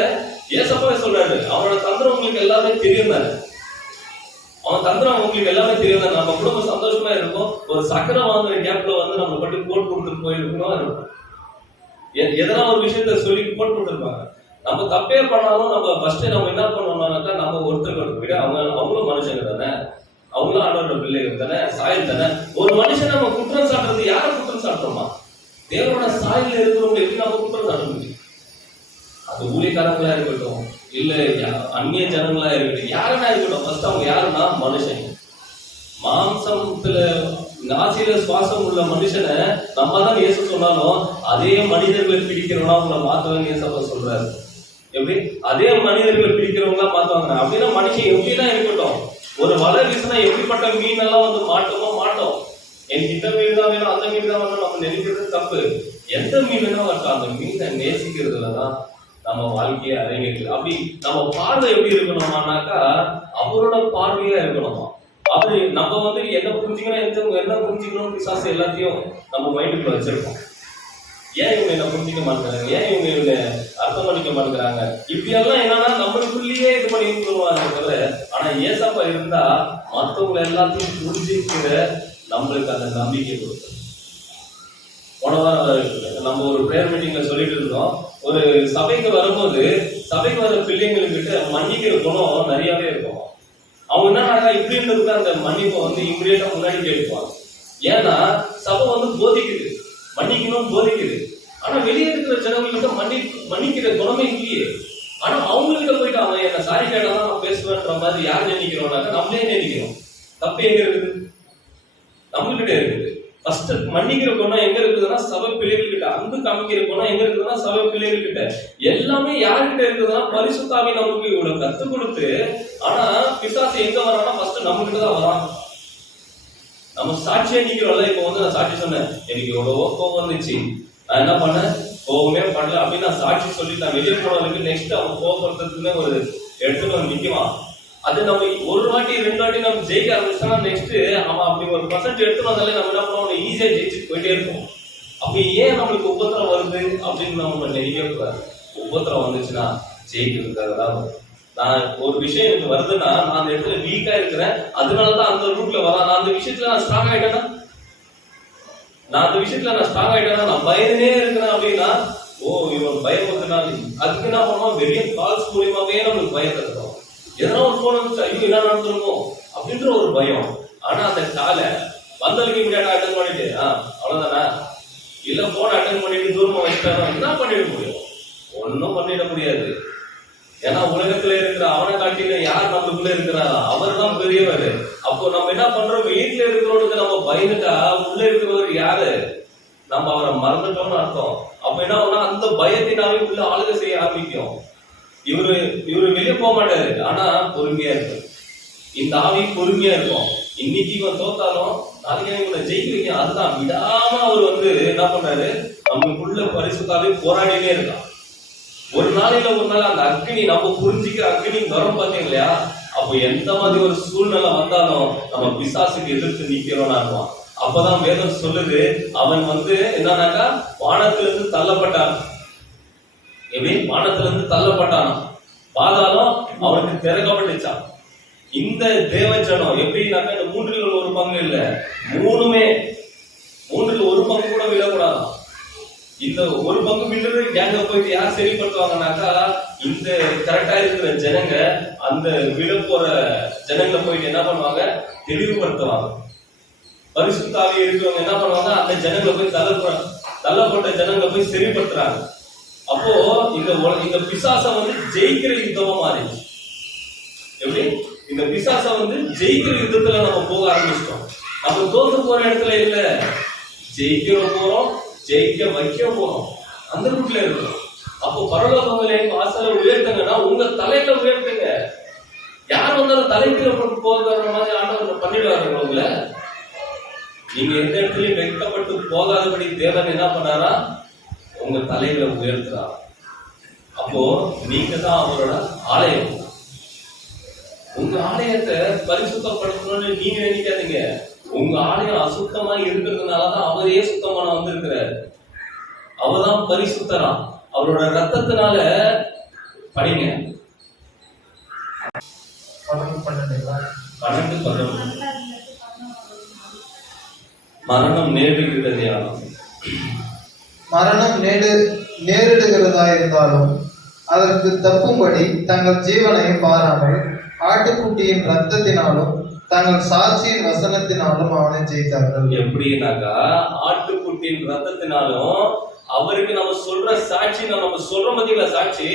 ஏசப்பாவே சொல்றாரு, அவனோட தந்திரம் உங்களுக்கு எல்லாமே தெரியும் தானே. அவன் தந்திரம் உங்களுக்கு எல்லாமே தெரியும் தானே. நம்ம குடும்பம் சந்தோஷமா இருக்கும். ஒரு சக்கரை வாங்குற கேப்ல வந்து நம்ம பட்டு போட்டு கொடுத்துட்டு போயிருக்கணும் இருக்கும். எதனா ஒரு விஷயத்த சொல்லி போட்டு கொடுத்துருப்பாங்க. நம்ம தப்பே பண்ணாலும் நம்ம ஃபர்ஸ்ட் நம்ம என்ன பண்ணோம்னாக்கா, நம்ம ஒருத்தருக்கு விட அவங்களும் மனுஷங்க தானே, அவங்களும் ஆண்டவரோட பிள்ளைகள் தானே, சாயல் தானே. ஒரு மனுஷன் நம்ம குற்றம் சாட்டுறது யாரை குற்றம் சாட்டுறோமா? தேவனோட சாயல்ல இருக்கிறவங்க எப்படி நம்ம குற்றம் சாட்ட முடியும்? அது ஊழியக்காரங்களா இருக்கட்டும், இல்ல அந்நிய ஜனங்களா இருக்கட்டும், யாருன்னா இருக்கட்டும், ஃபர்ஸ்ட் அவங்க யாருன்னா மனுஷன். மாம்சத்துல நாசியில சுவாசம் உள்ள மனுஷனை நம்ம தான் இயேசு சொன்னாலும் அதே மனிதர்களை பிடிக்கிறவனா அவங்களை மாத்துவாங்க இயேசப்பா சொல்றாரு. எப்படி அதே மனிதர்களை பிடிக்கிறவங்களா மாத்துவாங்க? அப்படின்னா மனுஷன் எப்படிதான் இருக்கட்டும், ஒரு வலை வீசினா எப்படிப்பட்ட மீன் எல்லாம் வந்து மாட்டோம். எனக்கு இந்த மீன் தான் வேணும், அந்த மீன் தான் வேணும் நம்ம நினைக்கிறது தப்பு. எந்த மீன் தான் வரட்டும், அந்த மீனை நேசிக்கிறதுலதான் நம்ம வாழ்க்கையை அடங்கிருக்கு. அப்படி நம்ம பார்வை எப்படி இருக்கணுமானாக்கா, அவரோட பார்வையா இருக்கணுமா. அப்படி நம்ம வந்து என்ன புரிஞ்சுக்கணும், என்ன புரிஞ்சுக்கணும், பிசாசு எல்லாத்தையும் நம்ம மைண்டுக்குள்ள வச்சிருக்கோம். ஏன் இவங்க என்ன புரிஞ்சிக்க மாட்டேங்கிறாங்க, ஏன் இவங்க அர்த்தம் பண்ணிக்க மாட்டேங்கிறாங்க, இப்படியெல்லாம் என்னன்னா நம்மளுக்குள்ளேயே இது பண்ணி சொல்லுவாங்க தவிர. ஆனா ஏசப்பா இருந்தா மற்றவங்க எல்லாத்தையும் புரிஞ்சுக்கிற நம்மளுக்கு அந்த நம்பிக்கை கொடுக்கும். போன வாரம் நம்ம ஒரு பிரேயர் மீட்டிங்ல சொல்லிட்டு இருந்தோம், ஒரு சபைக்கு வரும்போது சபைக்கு வர பிள்ளைங்கள்கிட்ட மன்னிக்கிற குணம் நிறையவே இருக்கும். அவங்க என்ன இப்படின்றது அந்த மன்னிப்பை வந்து இம்மிடியேட்டா முன்னாடி கேட்பாங்க. ஏன்னா சபை வந்து போதிக்குது, மன்னிக்கணும் போதிக்குது. ஆனா வெளியே இருக்கிற ஜனங்கள்கிட்ட மன்னிக்கிற குணமே இல்லையே. ஆனா அவங்ககிட்ட போயிட்டு அவன் என்ன சாரி கேட்டாதான் நான் பேசுவேன்ற மாதிரி யார் நினைக்கிறோம்னாக்கா நம்மளே நினைக்கிறோம். தப்பு எங்க இருக்குது? நம்மகிட்ட இருக்குது. ஃபர்ஸ்ட் மன்னிக்கிற குணம் எங்க இருக்குதுன்னா சபை பிள்ளைகள் கிட்ட. அன்பு காமிக்கிற குணம் எங்க இருக்குதுன்னா சபை பிள்ளைகள் கிட்ட. எல்லாமே யாருக்கிட்ட இருக்குதுன்னா பரிசுத்த ஆவி நமக்கு இவ்வளவு கத்து கொடுத்து. ஆனா பிசாசு எங்க வரான்னா ஃபர்ஸ்ட் நம்ம கிட்ட தான் வரான். நம்ம சாட்சியா நிக்கிறோம்ல. இப்போ வந்து நான் சாட்சி சொன்னேன், எனக்கு எவ்வளவோ கோபம் வந்துச்சு, நான் என்ன பண்ணேன், கோபமே பண்ணல அப்படின்னு நான் சாட்சி சொல்லி நான் வெளியே போனவங்களுக்கு நெக்ஸ்ட் அவன் கோபப்படுத்துறதுக்குன்னு ஒரு இடத்துல வந்து நிக்குவான். அது நம்ம ஒரு வாட்டி 2 வாட்டி நம்ம ஜெயிக்க ஆரம்பிச்சோம்னா நெக்ஸ்ட் அவன் அப்படி ஒரு % எடுத்து வந்தாலே நம்ம என்ன பண்ணுவோம், ஈஸியா ஜெயிச்சுட்டு போயிட்டே இருக்கும். அப்படி ஏன் நம்மளுக்கு உபத்திரம் வருது அப்படின்னு நம்ம நினைக்கவே கூடாது. உபத்திரம் வந்துச்சுன்னா ஜெயிக்கிறதுக்காக தான் வரும். நான் ஒரு விஷயம் எனக்கு வருதுன்னா நான் அந்த இடத்துல வீக்கா இருக்கிறேன், அதனாலதான் அந்த ரூட்ல வரேன். நான் அந்த விஷயத்துல நான் ஸ்ட்ராங் ஆயிட்டேன்னா நான் பயனே இருக்கிறேன் அப்படின்னா, ஓ இவன் பயப்படுறதுனால அதுக்கு என்ன பண்ணுவோம், வெளியே கால்ஸ் மூலியமாவே நம்மளுக்கு பயத்தை தரும். எதனா ஒரு போன் வந்து ஐயோ என்ன நடந்துருக்கும் அப்படின்ற ஒரு பயம். ஆனா அந்த காலை வந்தவங்க இமீடியட்டா அட்டன் பண்ணிட்டு அவ்வளவுதானா, இல்ல போன் அட்டன் பண்ணிட்டு தூரமா வச்சுட்டாங்க என்ன பண்ணிட முடியும்? ஒன்னும் பண்ணிட முடியாது. ஏன்னா உலகத்துல இருக்கிற அவனை காட்டில யார் நம்மளுக்குள்ள இருக்கிறாரா, அவர் தான் பெரியவர். அப்போ நம்ம என்ன பண்றோம், வீட்டுல இருக்கிறவனுக்கு நம்ம பயந்துட்டா உள்ள இருக்கிறவர் யாரு, நம்ம அவரை மறந்துட்டோம்னு அர்த்தம். அப்ப என்ன பண்ணா அந்த பயத்தினாலே உள்ள ஆளுகை செய்ய ஆரம்பிக்கும். இவரு வெளியே போக மாட்டாரு, ஆனா பொறுமையா இருக்கும். இந்த ஆவி பொறுமையா இருக்கும். இன்னைக்கு இவன் தோத்தாலும் நாளைக்கு இவனை ஜெயிக்க வைக்க அதுதான் விடாம அவர் வந்து என்ன பண்றாரு, நமக்குள்ள பரிசுத்தாவே போராடினே இருக்கான். ஒரு நாளையில ஒரு நாள் அந்த அக்னி நம்ம புரிஞ்சுக்கிற அக்னி வரும் பாத்தீங்க இல்லையா, அப்போ எந்த மாதிரி ஒரு சூழ்நிலை வந்தாலும் நம்ம பிசாசுக்கு எதிர்த்து நிக்கிறோம்னா இருக்கும். அப்பதான் வேதம் சொல்லுது, அவன் வந்து என்னன்னாக்கா வானத்துல இருந்து தள்ளப்பட்டான். எப்படி வானத்துல இருந்து தள்ளப்பட்டான், பாதாளம் அவனுக்கு திறக்கப்பட்டுச்சான். இந்த தேவஜனம் எப்படின்னாக்கா இந்த 1/3 பங்கு இல்ல, 3/1 பங்கு கூட விழக்கூடாதான். இந்த 1 பங்கு விழுறது கேங்க போயிட்டு யார் சரிப்படுத்துவாங்கனாக்கா, இந்த கரெக்டா இருக்கிற ஜனங்க அந்த விழ போற ஜனங்களை போயிட்டு என்ன பண்ணுவாங்க, தெளிவுபடுத்துவாங்க. பரிசுத்த ஆவி இருக்கிறவங்க என்ன பண்ணுவாங்க, அந்த ஜனங்களை போய் தள்ளப்பட்ட ஜனங்களை போய் சரிப்படுத்துறாங்க. அப்போ இந்த பிசாச வந்து ஜெயிக்கிற யுத்தமா மாறிடுச்சு. எப்படி இந்த பிசாச வந்து ஜெயிக்கிற யுத்தத்துல நம்ம போக ஆரம்பிச்சிட்டோம். நம்ம தோத்து போற இடத்துல இல்ல, ஜெயிக்க போறோம், ஜெயிக்க வைக்க போறோம், அந்த ரூட்ல இருக்கோம். அப்போ பரலோகங்களே வாசல உயர்த்துங்கன்னா உங்க தலையில உயர்த்துங்க. யார் வந்தாலும் தலைக்கீழ போட்டு போகிற மாதிரி ஆண்டவர் பண்ணிடுவாங்க உங்களை. நீங்க எந்த இடத்துலயும் வெட்கப்பட்டு போகாதபடி தேவன் என்ன பண்ணாரா, உங்க தலைகளை உயர்த்துறார். அப்போ நீங்க தான் அவரோட ஆலயம். உங்க ஆலயத்தை பரிசுத்தப்படுத்தணும்னு நீங்க நினைக்காதீங்க. உங்க ஆலயம் அசுத்தமா இருக்கிறதுனாலதான் அவரையே சுத்தம் பண்ண வந்திருக்கிறார். அவர்தான் பரிசுத்தரா. அவரோட ரத்தத்தினால படிங்க. 12 மரணம் நேரிடுகிறதையாலும் மரணம் நேரிடுகிறதாயிருந்தாலும் அதற்கு தப்பும்படி தங்கள் ஜீவனை பாராமல் ஆட்டுக்குட்டியின் ரத்தத்தினாலும் தங்கள் சாட்சியின் வசனத்தினாலும் அவனை ஜெயித்தார்கள். எப்படின்னாக்கா ஆட்டுக்குட்டியின் ரத்தத்தினாலும் அவருக்கு நம்ம சொல்ற சாட்சி, நம்ம சொல்ற மத்தியில சாட்சி,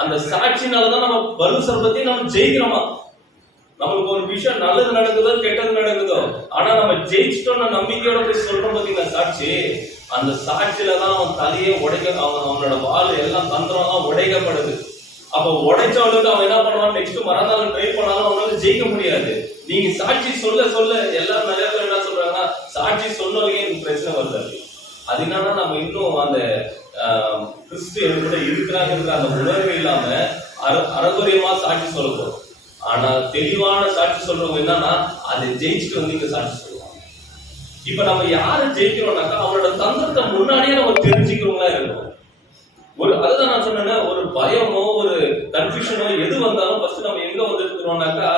அந்த சாட்சினாலதான் நம்ம பலு சர்ப்பத்தையும் நம்ம ஜெயிக்கிறோமா. நமக்கு ஒரு விஷயம் நல்லது நடக்குதோ கெட்டது நடக்குதோ, ஆனா நம்ம ஜெயிச்சிட்டோம்னு நம்பிக்கையோட போய் சொல்றோம் பாத்தீங்கன்னா சாட்சி, அந்த சாட்சியில தான் அவன் தலையே அவனோட வாள் எல்லாம் தந்திரம் உடைக்கப்படுது. அப்ப உடைச்சவனுக்கு அவன் என்ன பண்ணுவான், நெக்ஸ்ட் மறுநாள் ட்ரை பண்ணாலும் அவனால ஜெயிக்க முடியாது. நீங்க சாட்சி சொல்ல சொல்ல எல்லாரும் நிறைய பேர் என்ன சொல்றாங்கன்னா, சாட்சி சொன்னவங்க எனக்கு பிரச்சனை வருது. அதனால நம்ம இன்னும் அந்த கிறிஸ்து கூட இருக்கிறாங்கிற அந்த உணர்வு இல்லாம அறகுறையமா சாட்சி சொல்லப்போம். ஆனா தெளிவான சாட்சி சொல்றவங்க என்னன்னா, அதை ஜெயிச்சுட்டு வந்து இங்க சாட்சி சொல்லுவாங்க. இப்ப நம்ம யாரு ஜெயிக்கிறோம்னாக்கா அவரோட தந்திரத்தை முன்னாடியே நம்ம தெரிஞ்சுக்கிறவங்களா இருக்கணும். அதுதான் நான் சொன்னேன்னா, ஒரு பயமோ ஒரு கன்ஃபியூஷனோ எது வந்தாலும் ஃபர்ஸ்ட் நம்ம எங்க வந்து இருக்கிறோம்னாக்கா,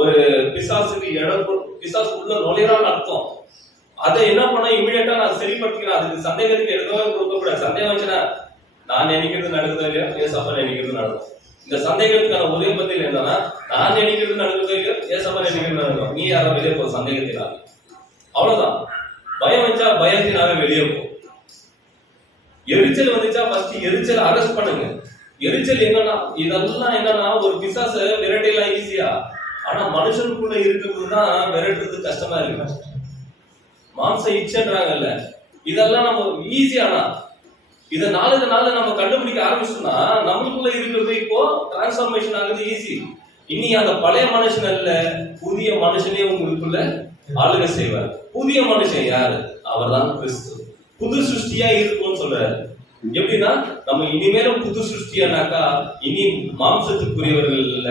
ஒரு பிசாசுக்குள்ள நுழையிறான்னு அர்த்தம். அதை என்ன பண்ண இமீடியட்டா நான் சரிப்படுத்திக்கிறேன். அதுக்கு சந்தேகத்துக்கு எடுக்கவே கொடுக்கக்கூடாது. சந்தேகம் வச்சுன்னா நான் நினைக்கிறது நடக்குதோ இல்லையா, ஏசப்பா நினைக்கிறது நடக்கும். இந்த சந்தேகத்துக்கான ஒரே பதில் என்னன்னா, நான் நினைக்கிறது நடக்குதோ இல்லையா, ஏசப்பா நினைக்கிறது நடக்கும். நீ யாரோ வெளியே போ சந்தேகத்தினால, அவ்வளவுதான். பயம் வச்சா பயத்தினால வெளியே போ. எரிச்சல் வந்துச்சா ஃபர்ஸ்ட் எரிச்சல் அரெஸ்ட் பண்ணுங்க. எரிச்சல் என்னன்னா, இதெல்லாம் என்னன்னா ஒரு பிசாச விரட்டிலாம் ஈஸியா, ஆனா மனுஷனுக்குள்ள இருக்கிறதுதான் விரட்டுறது கஷ்டமா இருக்கு. மாம்ச இச்சன்றாங்கல்ல, இதெல்லாம் நம்ம ஈஸியானா இதை நாளுக்கு நாள் நம்ம கண்டுபிடிக்க ஆரம்பிச்சோம்னா நம்மளுக்குள்ள இருக்கிறது இப்போ டிரான்ஸ்ஃபார்மேஷன் ஆகுது ஈஸி. இனி அந்த பழைய மனுஷன் அல்ல, புதிய மனுஷனே உங்களுக்குள்ள ஆளுகை செய்வார். புதிய மனுஷன் யாரு? அவர் தான் கிறிஸ்து. புது சிருஷ்டியா இருக்கும்னு சொல்றாரு. எப்படின்னா நம்ம இனிமேலும் புது சிருஷ்டியானாக்கா இனி மாம்சத்துக்குரியவர்கள் இல்ல,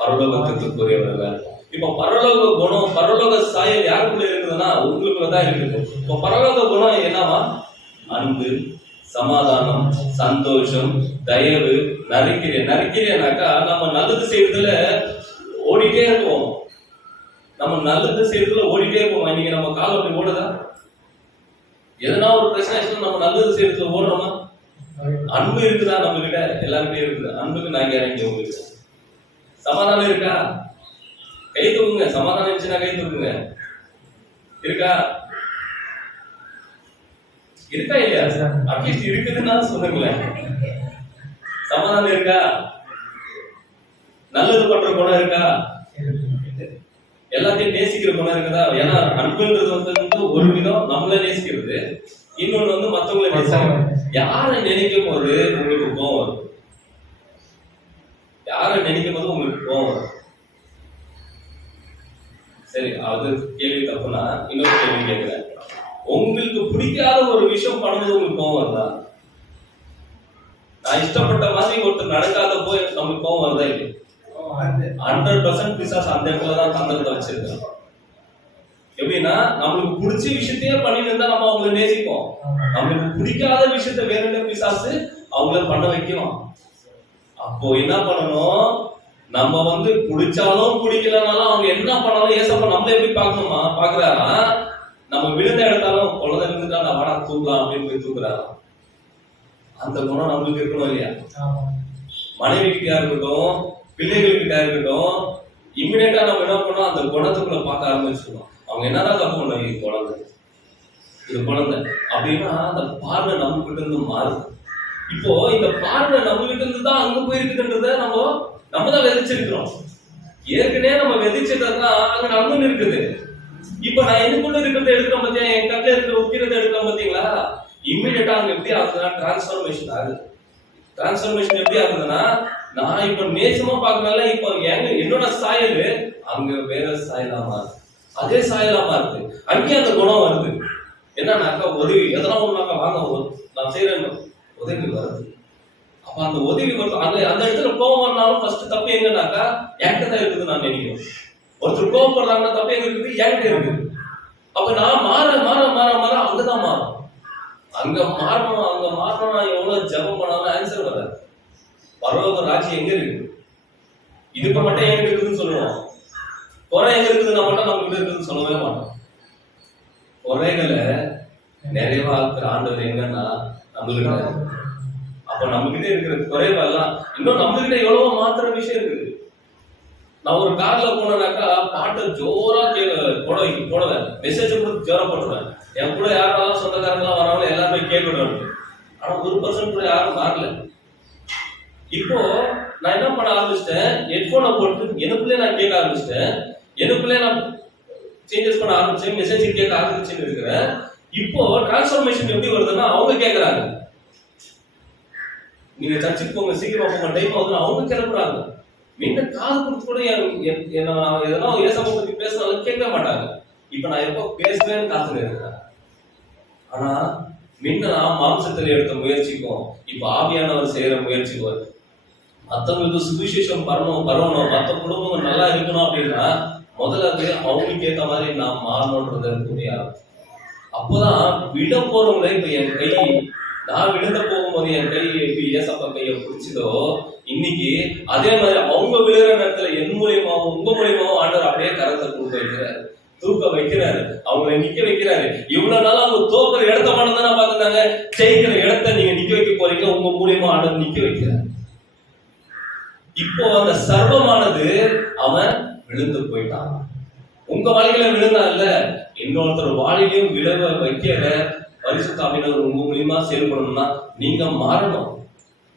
பரலோகத்துக்குரியவர்கள். இப்ப பரலோக குணம், பரலோக சாயல் யாருக்குள்ள இருக்குதுன்னா உங்களுக்குள்ளதான் இருக்குது. இப்ப பரலோக குணம் என்னவா? அன்பு, சமாதானம், சந்தோஷம், தயவு, நறுக்கிறேனாக்கா நம்ம நல்லது செய்யறதுல ஓடிட்டே இருப்போம். நம்ம நல்லது செய்யறதுல ஓடிட்டே இருப்போம். இன்னைக்கு நம்ம காலம் அப்படி ஓடுதா? எதனா ஒரு பிரச்சனை நம்ம நல்லது செய்யறதுல ஓடுறோமா? அன்பு இருக்குதா நம்ம கிட்ட? எல்லாருக்கிட்டே இருக்குது. அன்புக்கு நான் கேரண்டி உங்களுக்கு. சமாதானம் இருக்கா? கை தூக்குங்க. சமாதானம் இருந்துச்சுன்னா கை தூக்குங்க. இருக்கா? இருக்கா இல்லையா? அட்லீஸ்ட் இருக்குதுன்னா சொல்லுங்களேன். சமாதானம் இருக்கா? நல்லது பண்ற குணம் இருக்கா? எல்லாத்தையும் நேசிக்கிற குணம் இருக்குதா? ஏன்னா அன்புன்றது வந்து ஒரு விதம் நம்மள நேசிக்கிறது, இன்னொன்னு வந்து மத்தவங்களை நேசிக்கிறது. யாரை நினைக்கும் போது உங்களுக்கு கோவம் வரும்? யாரை நினைக்கும் போது உங்களுக்கு கோவம் வரும்? சரி, அது கேள்வி தப்புனா இன்னொரு கேள்வி கேட்கிறேன். உங்களுக்கு பிடிக்காத ஒரு விஷயம் பண்ணும்போது உங்களுக்கு கோவம் வருதா? நான் இஷ்டப்பட்ட மாதிரி ஒருத்தர் நடக்காத போய் நம்மளுக்கு கோவம் வருதா? இல்லை. 100% பிசாசு அந்த இடத்துலதான் தந்திரத்தை வச்சிருக்கோம். எப்படின்னா நம்மளுக்கு பிடிச்ச விஷயத்தையே பண்ணிட்டு இருந்தா நம்ம அவங்களை நேசிப்போம். நம்மளுக்கு பிடிக்காத விஷயத்த வேற பிசாசு அவங்கள பண்ண வைக்கும். அப்போ என்ன பண்ணணும், நம்ம வந்து பிடிச்சாலும் பிடிக்கலனாலும் அவங்க என்ன பண்ணாலும் ஏசப்பா நம்மள எப்படி பார்க்கணுமா பாக்குறாரா? நம்ம விழுந்த இடத்தாலும் குழந்தை இருந்துட்டா நான் வாடா தூக்கலாம் அப்படின்னு போய் தூக்குறாரா? அந்த குணம் நம்மளுக்கு இருக்கணும் இல்லையா? மனைவி கிட்டயா இருக்கட்டும், பிள்ளைகள் கிட்ட இருக்கட்டும், இம்மிடியேட்டா நம்ம என்ன பண்ணோம், அந்த குணத்துக்குள்ள பார்க்க ஆரம்பிச்சிருக்கோம். அவங்க என்னதான் தப்பு பண்ணாங்க, இது குழந்தை, இது குழந்தை அப்படின்னா அந்த பார்வை நம்ம கிட்ட இருந்து மாறுது. இப்போ இந்த பார்வை நம்ம கிட்ட இருந்து தான் அங்க போயிருக்குன்றத நம்ம தான் விதைச்சிருக்கிறோம். ஏற்கனவே நம்ம விதைச்சதான் அங்க நடந்துன்னு இருக்குது. இப்ப நான் எனக்குள்ள இருக்கிறத எடுக்கிறேன் பாத்தியா, என் கட்டில இருக்கிற உக்கிறத எடுக்கிறேன் பாத்தீங்களா, இம்மிடியேட்டா அங்க எப்படி ஆகுதுன்னா டிரான்ஸ்ஃபார்மேஷன் ஆகுது. டிரான்ஸ்ஃபார்மேஷன் எப்படி ஆகுதுன்னா, நான் இப்ப நேசமா பாக்குறதுல இப்ப என்னோட சாயல் அங்க வேற சாயலா மாறுது, அதே சாயலா மாறுது. அங்கேயே அந்த குணம் வருது. என்னன்னாக்கா உதவி, எதனா ஒண்ணுனாக்கா வாங்க நான் செய்யறேன், உதவி வருது. அப்ப அந்த உதவி வருது. அந்த இடத்துல கோவம் வரனாலும் ஃபர்ஸ்ட் தப்பு எங்கன்னாக்கா என்கிட்ட தான் இருக்குது நான் நினைக்கிறேன். ஒருத்தர் கோவப்படுறாங்கன்னா தப்பு எங்க இருக்குது, என்கிட்ட இருக்குது. அப்ப நான் மாற மாற மாற மாற அங்கதான் மாறும். அங்க மாறணும், அங்க மாறணும். எவ்வளவு ஜபம் பண்ணாலும் ஆன்சர் வராது. பரலோக ராஜ்யம் எங்க இருக்கு? இதுக்கு மட்டும் எங்க இருக்குதுன்னு சொல்லுவோம். குறை எங்க இருக்குதுன்னா மட்டும் நம்ம கிட்ட இருக்குதுன்னு சொல்லவே மாட்டோம். குறைகளை நிறைவாக்குற ஆண்டவர் எங்கன்னா நம்மகிட்ட. அப்ப நம்ம கிட்ட இருக்கிற குறைவெல்லாம் இன்னும் நம்ம கிட்ட எவ்வளவோ மாத்திர விஷயம் இருக்குது. நான் ஒரு கார்ல போனேனாக்கா பாட்டை ஜோரா போடுவேன், மெசேஜ் கூட ஜோரா போட்டுருவேன். என் கூட யாரெல்லாம் சொந்தக்காரங்களாம் வராங்களோ எல்லாருமே கேட்கணும். ஆனா 1% கூட யாரும் மாறல. இப்போ நான் என்ன பண்ண ஆரம்பிச்சிட்டேன், ஹெட்போனை போட்டு எனக்குள்ளே நான் கேட்க ஆரம்பிச்சிட்டேன். எனக்குள்ளே நான் சேஞ்சஸ் பண்ண ஆரம்பிச்சேன், மெசேஜ் கேட்க ஆரம்பிச்சுன்னு இருக்கிறேன். இப்போ டிரான்ஸ்ஃபர்மேஷன் எப்படி வருதுன்னா அவங்க கேட்கறாங்க, நீங்க சர்ச்சுக்கு போங்க, சீக்கிரம் போங்க, டைம் ஆகுதுன்னு அவங்க கிளம்புறாங்க. முன்ன காது கொடுத்து கூட எதனா ஏசப்பா பத்தி பேசினாலும் கேட்க மாட்டாங்க. இப்ப நான் எப்போ பேசுவேன்னு காத்துட்டு இருக்கிறேன். ஆனா முன்ன நான் மாம்சத்தில் எடுத்த முயற்சிக்கும் இப்ப ஆவியானவர் செய்யற முயற்சிக்கும் மற்றவங்களுக்கு சுவிசேஷம் பரவணும், மற்ற குடும்பங்கள் நல்லா இருக்கணும் அப்படின்னா முதல்ல அவங்களுக்கு ஏற்ற மாதிரி நான் மாறணும்ன்றது புரியாது. அப்போதான் விட போறவங்கள இப்ப என் கை, நான் விழுந்த போகும்போது என் கை எப்படி ஏசப்பா கையை பிடிச்சதோ இன்னைக்கு அதே மாதிரி அவங்க விழுகிற நேரத்துல என் மூலியமாவும் உங்க மூலியமாவும் ஆண்டவர் அப்படியே கரத்தை தூக்க வைக்கிறாரு, அவங்களை நிக்க வைக்கிறாரு. இவ்வளவு நாள் அவங்க தோக்குற இடத்த மாட்டதானே பார்த்துட்டாங்க, ஜெயிக்கிற இடத்த நீங்க நிக்க வைக்க போறீங்க, உங்க மூலியமா ஆண்டவர் நிக்க வைக்கிறார். இப்போ அந்த சர்வமானது அவன் விழுந்து போயிட்டான். உங்க வாழ்க்கையில விழுந்தா இல்ல, இன்னொருத்தர் வாழ்க்கையும் விழ வைக்கிற பரிசுத்த ஆவியானவர் உங்க மூலியமா செயல்படணும்னா நீங்க மாறணும்.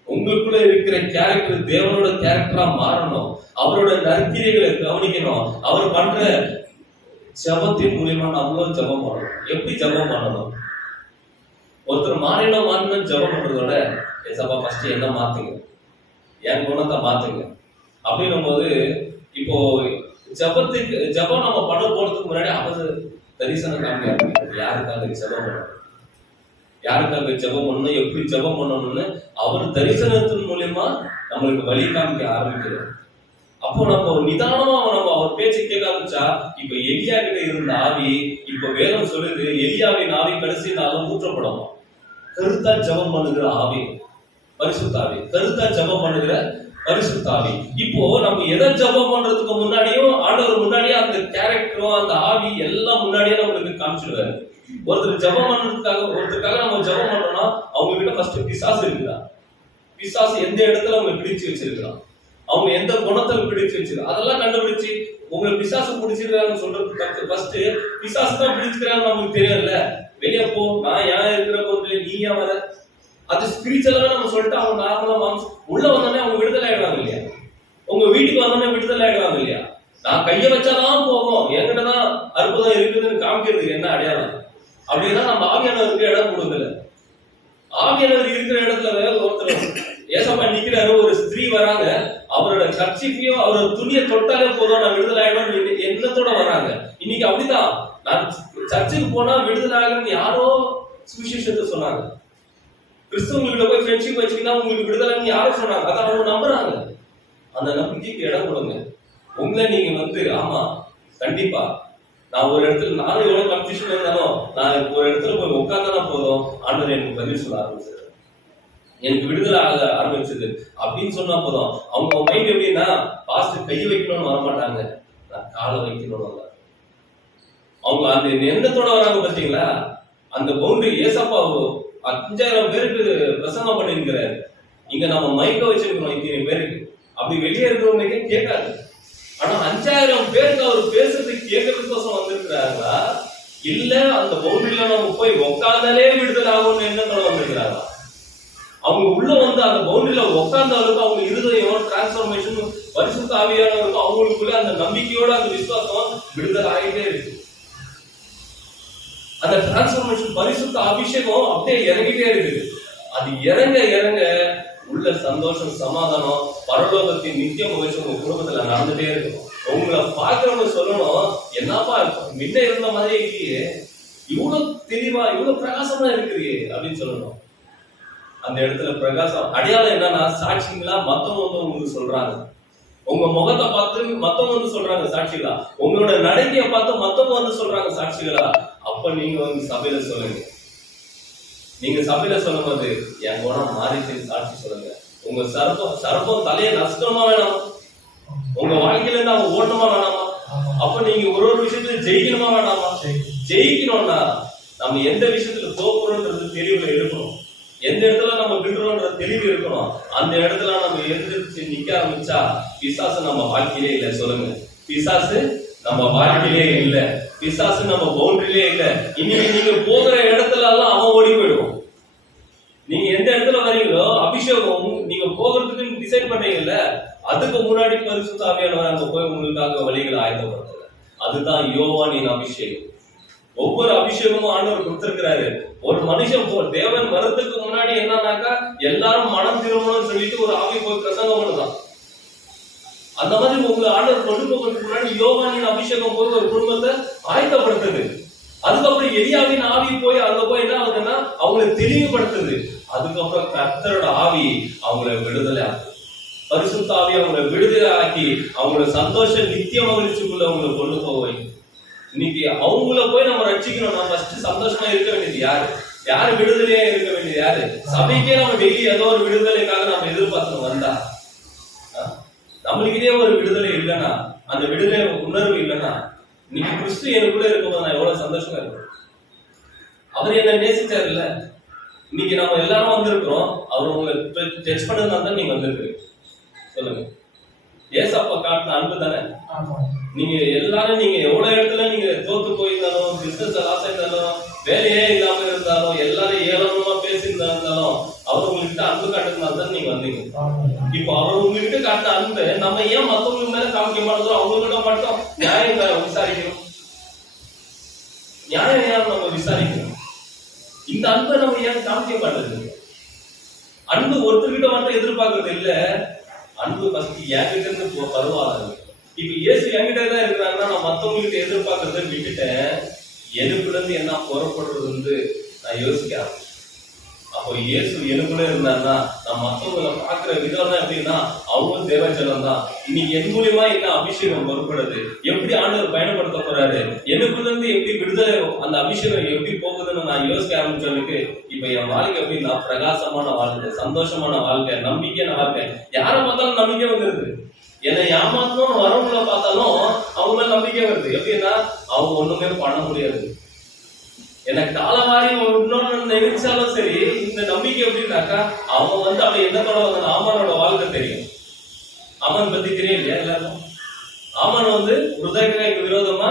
உங்களுக்குள்ள இருக்கிற கேரக்டர் தேவனோட கேரக்டரா மாறணும். அவரோட நற்கிரியைகளை கவனிக்கணும். அவர் பண்ற ஜபத்தின் மூலியமா நம்மளும் ஜபம் பண்ணணும். எப்படி ஜபம் பண்ணணும்? ஒருத்தர் மாறணும் ஜபம் பண்றதோட ஏசப்பா ஃபர்ஸ்ட் என்ன மாத்துங்க, என் குணத்தை மாத்துங்க அப்படின்னும் போது, இப்போ ஜபம் நம்ம பண்ண போறதுக்கு முன்னாடி அவர் தரிசனம் காமிக்க யாருக்காக ஜபம் பண்ணணும், யாருக்காக ஜபம் பண்ணணும், எப்படி ஜபம் பண்ணணும்னு அவர் தரிசனத்தின் மூலியமா நம்மளுக்கு வழி காமிக்க ஆரம்பிக்கிறார். அப்போ நம்ம நிதானமா நம்ம அவர் பேச்சு கேட்க ஆரம்பிச்சா, இப்ப எலியா கிட்ட இருந்த ஆவி இப்ப வேதம் சொல்லுது, எலியாவின் ஆவி கடைசி நாளும் ஊற்றப்படும். கருத்தா ஜபம் பண்ணுகிற ஆவி பரிசுத்தாவி, கருத்தா ஜபம் பண்ணுகிற பரிசுத்தாவி. இப்போ நம்ம எதை ஜபம் பண்றதுக்கு முன்னாடியும் ஆண்டவர் முன்னாடியே அந்த கேரக்டரும் அந்த ஆவி எல்லாம் முன்னாடியே நம்மளுக்கு காமிச்சிடுவாரு. ஒருத்தர் ஜபம் ஒருத்தருக்காக நம்ம ஜபம் பண்றோம்னா அவங்க கிட்ட ஃபர்ஸ்ட் பிசாசு இருக்குதா, பிசாசு எந்த இடத்துல அவங்க பிடிச்சு வச்சிருக்கலாம், அவங்க எந்த குணத்தை பிடிச்சு வச்சிருக்காங்க, அதெல்லாம் கண்டுபிடிச்சு உங்களை பிசாசு பிடிச்சிருக்காங்கன்னு சொல்றது ஃபர்ஸ்ட் பிசாசு தான் பிடிச்சிருக்காங்க நமக்கு தெரியல. வெளியே போ, நான் ஏன் இருக்கிற போது நீ ஏன் வர, அது ஸ்பிரிச்சுவலா நம்ம சொல்லிட்டு அவங்க நார்மலா உள்ள வந்தோடனே அவங்க விடுதலை ஆயிடுவாங்க இல்லையா, உங்க வீட்டுக்கு வந்தோடனே விடுதலை ஆயிடுவாங்க இல்லையா. நான் கைய வச்சாதான் போகும், என்கிட்டதான் அற்புதம் இருக்குதுன்னு காமிக்கிறதுக்கு என்ன அடையாளம் அப்படின்னா நம்ம ஆவியானவருக்கு இடம் கொடுக்கல. ஆவியானவர் இருக்கிற இடத்துல ஒருத்தர் ஏசப்பா நிக்கிறாரு, ஒரு ஸ்திரீ வராங்க, அவரோட கர்ச்சீஃபையும் அவரோட துணியை தொட்டாலே போதும் நான் விடுதலை ஆயிடும் எண்ணத்தோட வராங்க. இன்னைக்கு அப்படிதான், நான் சர்ச்சுக்கு போனா விடுதலை ஆகணும்னு யாரோ சுவிசேஷத்தை சொன்னாங்க. கிறிஸ்தவங்கள போய் ஃப்ரெண்ட்ஷிப் வச்சுக்கிட்டா உங்களுக்கு விடுதலைன்னு யாரும் சொன்னாங்க, அதை அவங்க நம்புறாங்க. அந்த நம்பிக்கைக்கு இடம் கொடுங்க. உங்களை நீங்க ஆமா கண்டிப்பா நான் ஒரு இடத்துல நானும் எவ்வளவு கன்ஃபியூஷன் இருந்தாலும் நான் ஒரு இடத்துல போய் உட்கார்ந்தா போதும் ஆண்டவர் எனக்கு பதில் சொல்ல ஆரம்பிச்சது, எனக்கு விடுதலை ஆக ஆரம்பிச்சது அப்படின்னு சொன்னா போதும். அவங்க மைண்ட் எப்படின்னா பாஸ்ட் கை வைக்கணும்னு வரமாட்டாங்க, நான் காலை வைக்கணும்னு வர. அவங்க அந்த எண்ணத்தோட வராங்க பாத்தீங்களா. அந்த பவுண்டரி ஏசப்பா 5000 பேருக்கு பிரசங்கம் பண்ணிருக்கிறாரு. இங்க நம்ம மைக்க வச்சிருக்கிறோம் இத்தனை பேருக்கு, அப்படி வெளியே இருக்கிறவங்க கேட்காது. ஆனா 5000 பேருக்கு அவர் பேசுறது கேட்கறதுக்கோசம் வந்திருக்கிறாங்களா, இல்ல அந்த பவுண்டரியில நம்ம போய் உட்கார்ந்தாலே விடுதலை ஆகும்னு எண்ணத்தோட வந்திருக்கிறாங்களா? அவங்க உள்ள அந்த பவுண்டரியில உட்கார்ந்தவருக்கு அவங்க இருதயம் டிரான்ஸ்ஃபர்மேஷன் பரிசுத்த ஆவியானவருக்கு அவங்களுக்குள்ள அந்த நம்பிக்கையோட அந்த விசுவாசம் விடுதலை ஆகிட்டே இருக்கு. அந்த டிரான்ஸ்ஃபர்மேஷன் பரிசுத்த அபிஷேகம் அப்படியே இறங்கிட்டே இருக்குது. அது இறங்க இறங்க உள்ள சந்தோஷம் சமாதானம் பரலோகத்தின் நித்திய மகிழ்ச்சி உங்க குடும்பத்துல நடந்துட்டே இருக்கும். உங்களை பார்க்கிறவங்க சொல்லணும், என்னப்பா முன்ன இருந்த மாதிரியே இல்லையே, இவ்வளவு தெளிவா இவ்வளவு பிரகாசமா இருக்கிறியே அப்படின்னு சொல்லணும். அந்த இடத்துல பிரகாசம் அடையாளம் என்னன்னா சாட்சிங்களா மத்தவங்க உங்களுக்கு சொல்றாங்க, உங்க முகத்தை பார்த்து மத்தவங்க சொல்றாங்க சாட்சிகளா, உங்களோட நடைமுறையை பார்த்து மத்தவங்க சொல்றாங்க சாட்சிகளா. அப்ப நீங்க சபையில சொல்லுங்க. நீங்க சபையில சொல்லும் போது என் குணம் மாறிட்டு சாட்சி சொல்லுங்க. உங்க சர்ப்பம் தலையை நசுக்கணுமா வேணாமா? உங்க வாழ்க்கையில இருந்து அவன் ஓடணுமா வேணாமா? அப்ப நீங்க ஒரு விஷயத்துல ஜெயிக்கணுமா வேணாமா? ஜெயிக்கணும்னா நம்ம எந்த விஷயத்துல தோக்குறோன்றது தெளிவுல இருக்கணும். எந்த இடத்துல நம்ம விடுறோம்ன்ற தெளிவு இருக்கணும். அந்த இடத்துல நம்ம எந்திரிச்சு நிக்க ஆரம்பிச்சா பிசாசு நம்ம வாழ்க்கையிலே இல்ல. சொல்லுங்க, பிசாசு நம்ம வாழ்க்கையிலே இல்ல, பிசாசு நம்ம பவுண்டரியிலே இல்ல. இன்னைக்கு நீங்க போகிற இடத்துல எல்லாம் அவன் ஓடி போயிடுவோம். நீங்க எந்த இடத்துல வரீங்களோ அபிஷேகம் நீங்க போகிறதுக்கு டிசைட் பண்றீங்கல்ல, அதுக்கு முன்னாடி பரிசுத்த ஆவியானவர் அங்க போய் உங்களுக்காக வழிகளை ஆயத்தப்படுத்துற. அதுதான் யோவானின் அபிஷேகம். ஒவ்வொரு அபிஷேகமும் ஆண்டவர் கொடுத்திருக்கிறாரு. ஒரு மனுஷன் தேவன் வரதுக்கு முன்னாடி என்னன்னாக்கா எல்லாரும் மனம் திரும்பணும்னு சொல்லிட்டு ஒரு ஆவி போய் பிரசங்கம் பண்ணுதான். அந்த மாதிரி உங்களை ஆண்டவர் கொண்டு போகிறதுக்கு முன்னாடி யோவானின் அபிஷேகம் போய் ஒரு குடும்பத்தை ஆயத்தப்படுத்துது. அதுக்கப்புறம் எலியாவின் ஆவி போய் அங்க போய் என்ன ஆகுதுன்னா அவங்களை தெளிவுபடுத்துது. அதுக்கப்புறம் கர்த்தரோட ஆவி அவங்களை விடுதலை ஆகுது. பரிசுத்த ஆவி அவங்களை விடுதலை ஆக்கி அவங்களோட சந்தோஷ நித்திய மகிழ்ச்சிக்குள்ள அவங்களை கொண்டு போவை. இன்னைக்கு அவங்கள போய் நம்ம ரட்சிக்கணும். நம்ம ஃபர்ஸ்ட் சந்தோஷமா இருக்க வேண்டியது யாரு விடுதலையா இருக்க வேண்டியது யாரு? சபைக்கே நம்ம டெய்லி ஏதோ ஒரு விடுதலைக்காக நம்ம எதிர்பார்த்து வந்தா, நம்மளுக்கு இதே ஒரு விடுதலை இல்லைன்னா, அந்த விடுதலை உணர்வு இல்லைன்னா, இன்னைக்கு கிறிஸ்து எனக்குள்ள இருக்கும்போது நான் எவ்வளவு சந்தோஷமா இருக்கேன். அவர் என்ன நேசிச்சாரு இல்ல. இன்னைக்கு நம்ம எல்லாரும் வந்திருக்கிறோம். அவர் உங்களை டச் பண்ணதுனால தான் நீங்க வந்திருக்கிறீங்க. சொல்லுங்க, ஏசப்பா காட்டின அன்பு தானே. நீங்க எல்லாரும் நீங்க எவ்வளவு இடத்துல நீங்க தோத்து போயிருந்தாலும், பிசினஸ் லாஸ் ஆயிருந்தாலும், வேலையே இல்லாம இருந்தாலும், எல்லாரும் ஏளனமா பேசியிருந்தாலும், அவர் உங்ககிட்ட அன்பு காட்டுறதுனால தான் நீங்க வந்தீங்க. இப்போ அவர் உங்ககிட்ட காட்டின அன்பு நம்ம ஏன் மத்தவங்களுக்கு மேல காமிக்க மாட்டோம்? அவங்ககிட்ட மட்டும் நியாயம் விசாரிக்கணும். நியாயம் ஏன் நம்ம விசாரிக்கணும்? இந்த அன்பை நம்ம ஏன் காமிக்க மாட்டேங்குது? அன்பு ஒருத்தர்கிட்ட மட்டும் எதிர்பார்க்கறது இல்ல. அன்பு ஃபர்ஸ்ட் என்கிட்ட இருந்து பரவாயில்ல. இப்ப இயேசு என்கிட்ட தான் இருக்கிறாங்கன்னா நான் மத்தவங்களுக்கு எதிர்பார்க்கறத விட்டுட்டேன். எனக்குள்ள இருந்து என்ன புறப்படுறது நான் யோசிக்க ஆரம்பிச்சேன். அப்போ இயேசு எனக்குள்ள இருந்தாருன்னா நான் மத்தவங்களை பாக்குற விதம் தான் எப்படின்னா அவங்களும் தேவச்சலம் தான். இன்னைக்கு என் மூலியமா என்ன அபிஷேகம் பொறுப்படுது, எப்படி ஆண்டவர் பயணப்படுத்த போறாரு, எனக்குள்ள இருந்து எப்படி விடுதலை அந்த அபிஷேகம் எப்படி போகுதுன்னு நான் யோசிக்க ஆரம்பிச்சவனுக்கு இப்ப என் வாழ்க்கை எப்படின்னா பிரகாசமான வாழ்க்கை, சந்தோஷமான வாழ்க்கை, நம்பிக்கையான வாழ்க்கை. யாரை பார்த்தாலும் நம்பிக்கை வந்துருது. என்னை ஏமாத்தணும்னு வரவங்களை பார்த்தாலும் அவங்க நம்பிக்கை வருது. எப்படின்னா அவங்க ஒண்ணுமே பண்ண முடியாது. எனக்கு காலவாரி இன்னொன்னு நினைச்சாலும் சரி, இந்த நம்பிக்கை எப்படின்னாக்கா அவங்க அப்படி எந்த தொடர்பு ஆமானோட வாழ்க்கை தெரியும். ஆமான் பத்தி தெரியும் இல்லையா எல்லாரும்? ஆமான் ருதயக்கு விரோதமா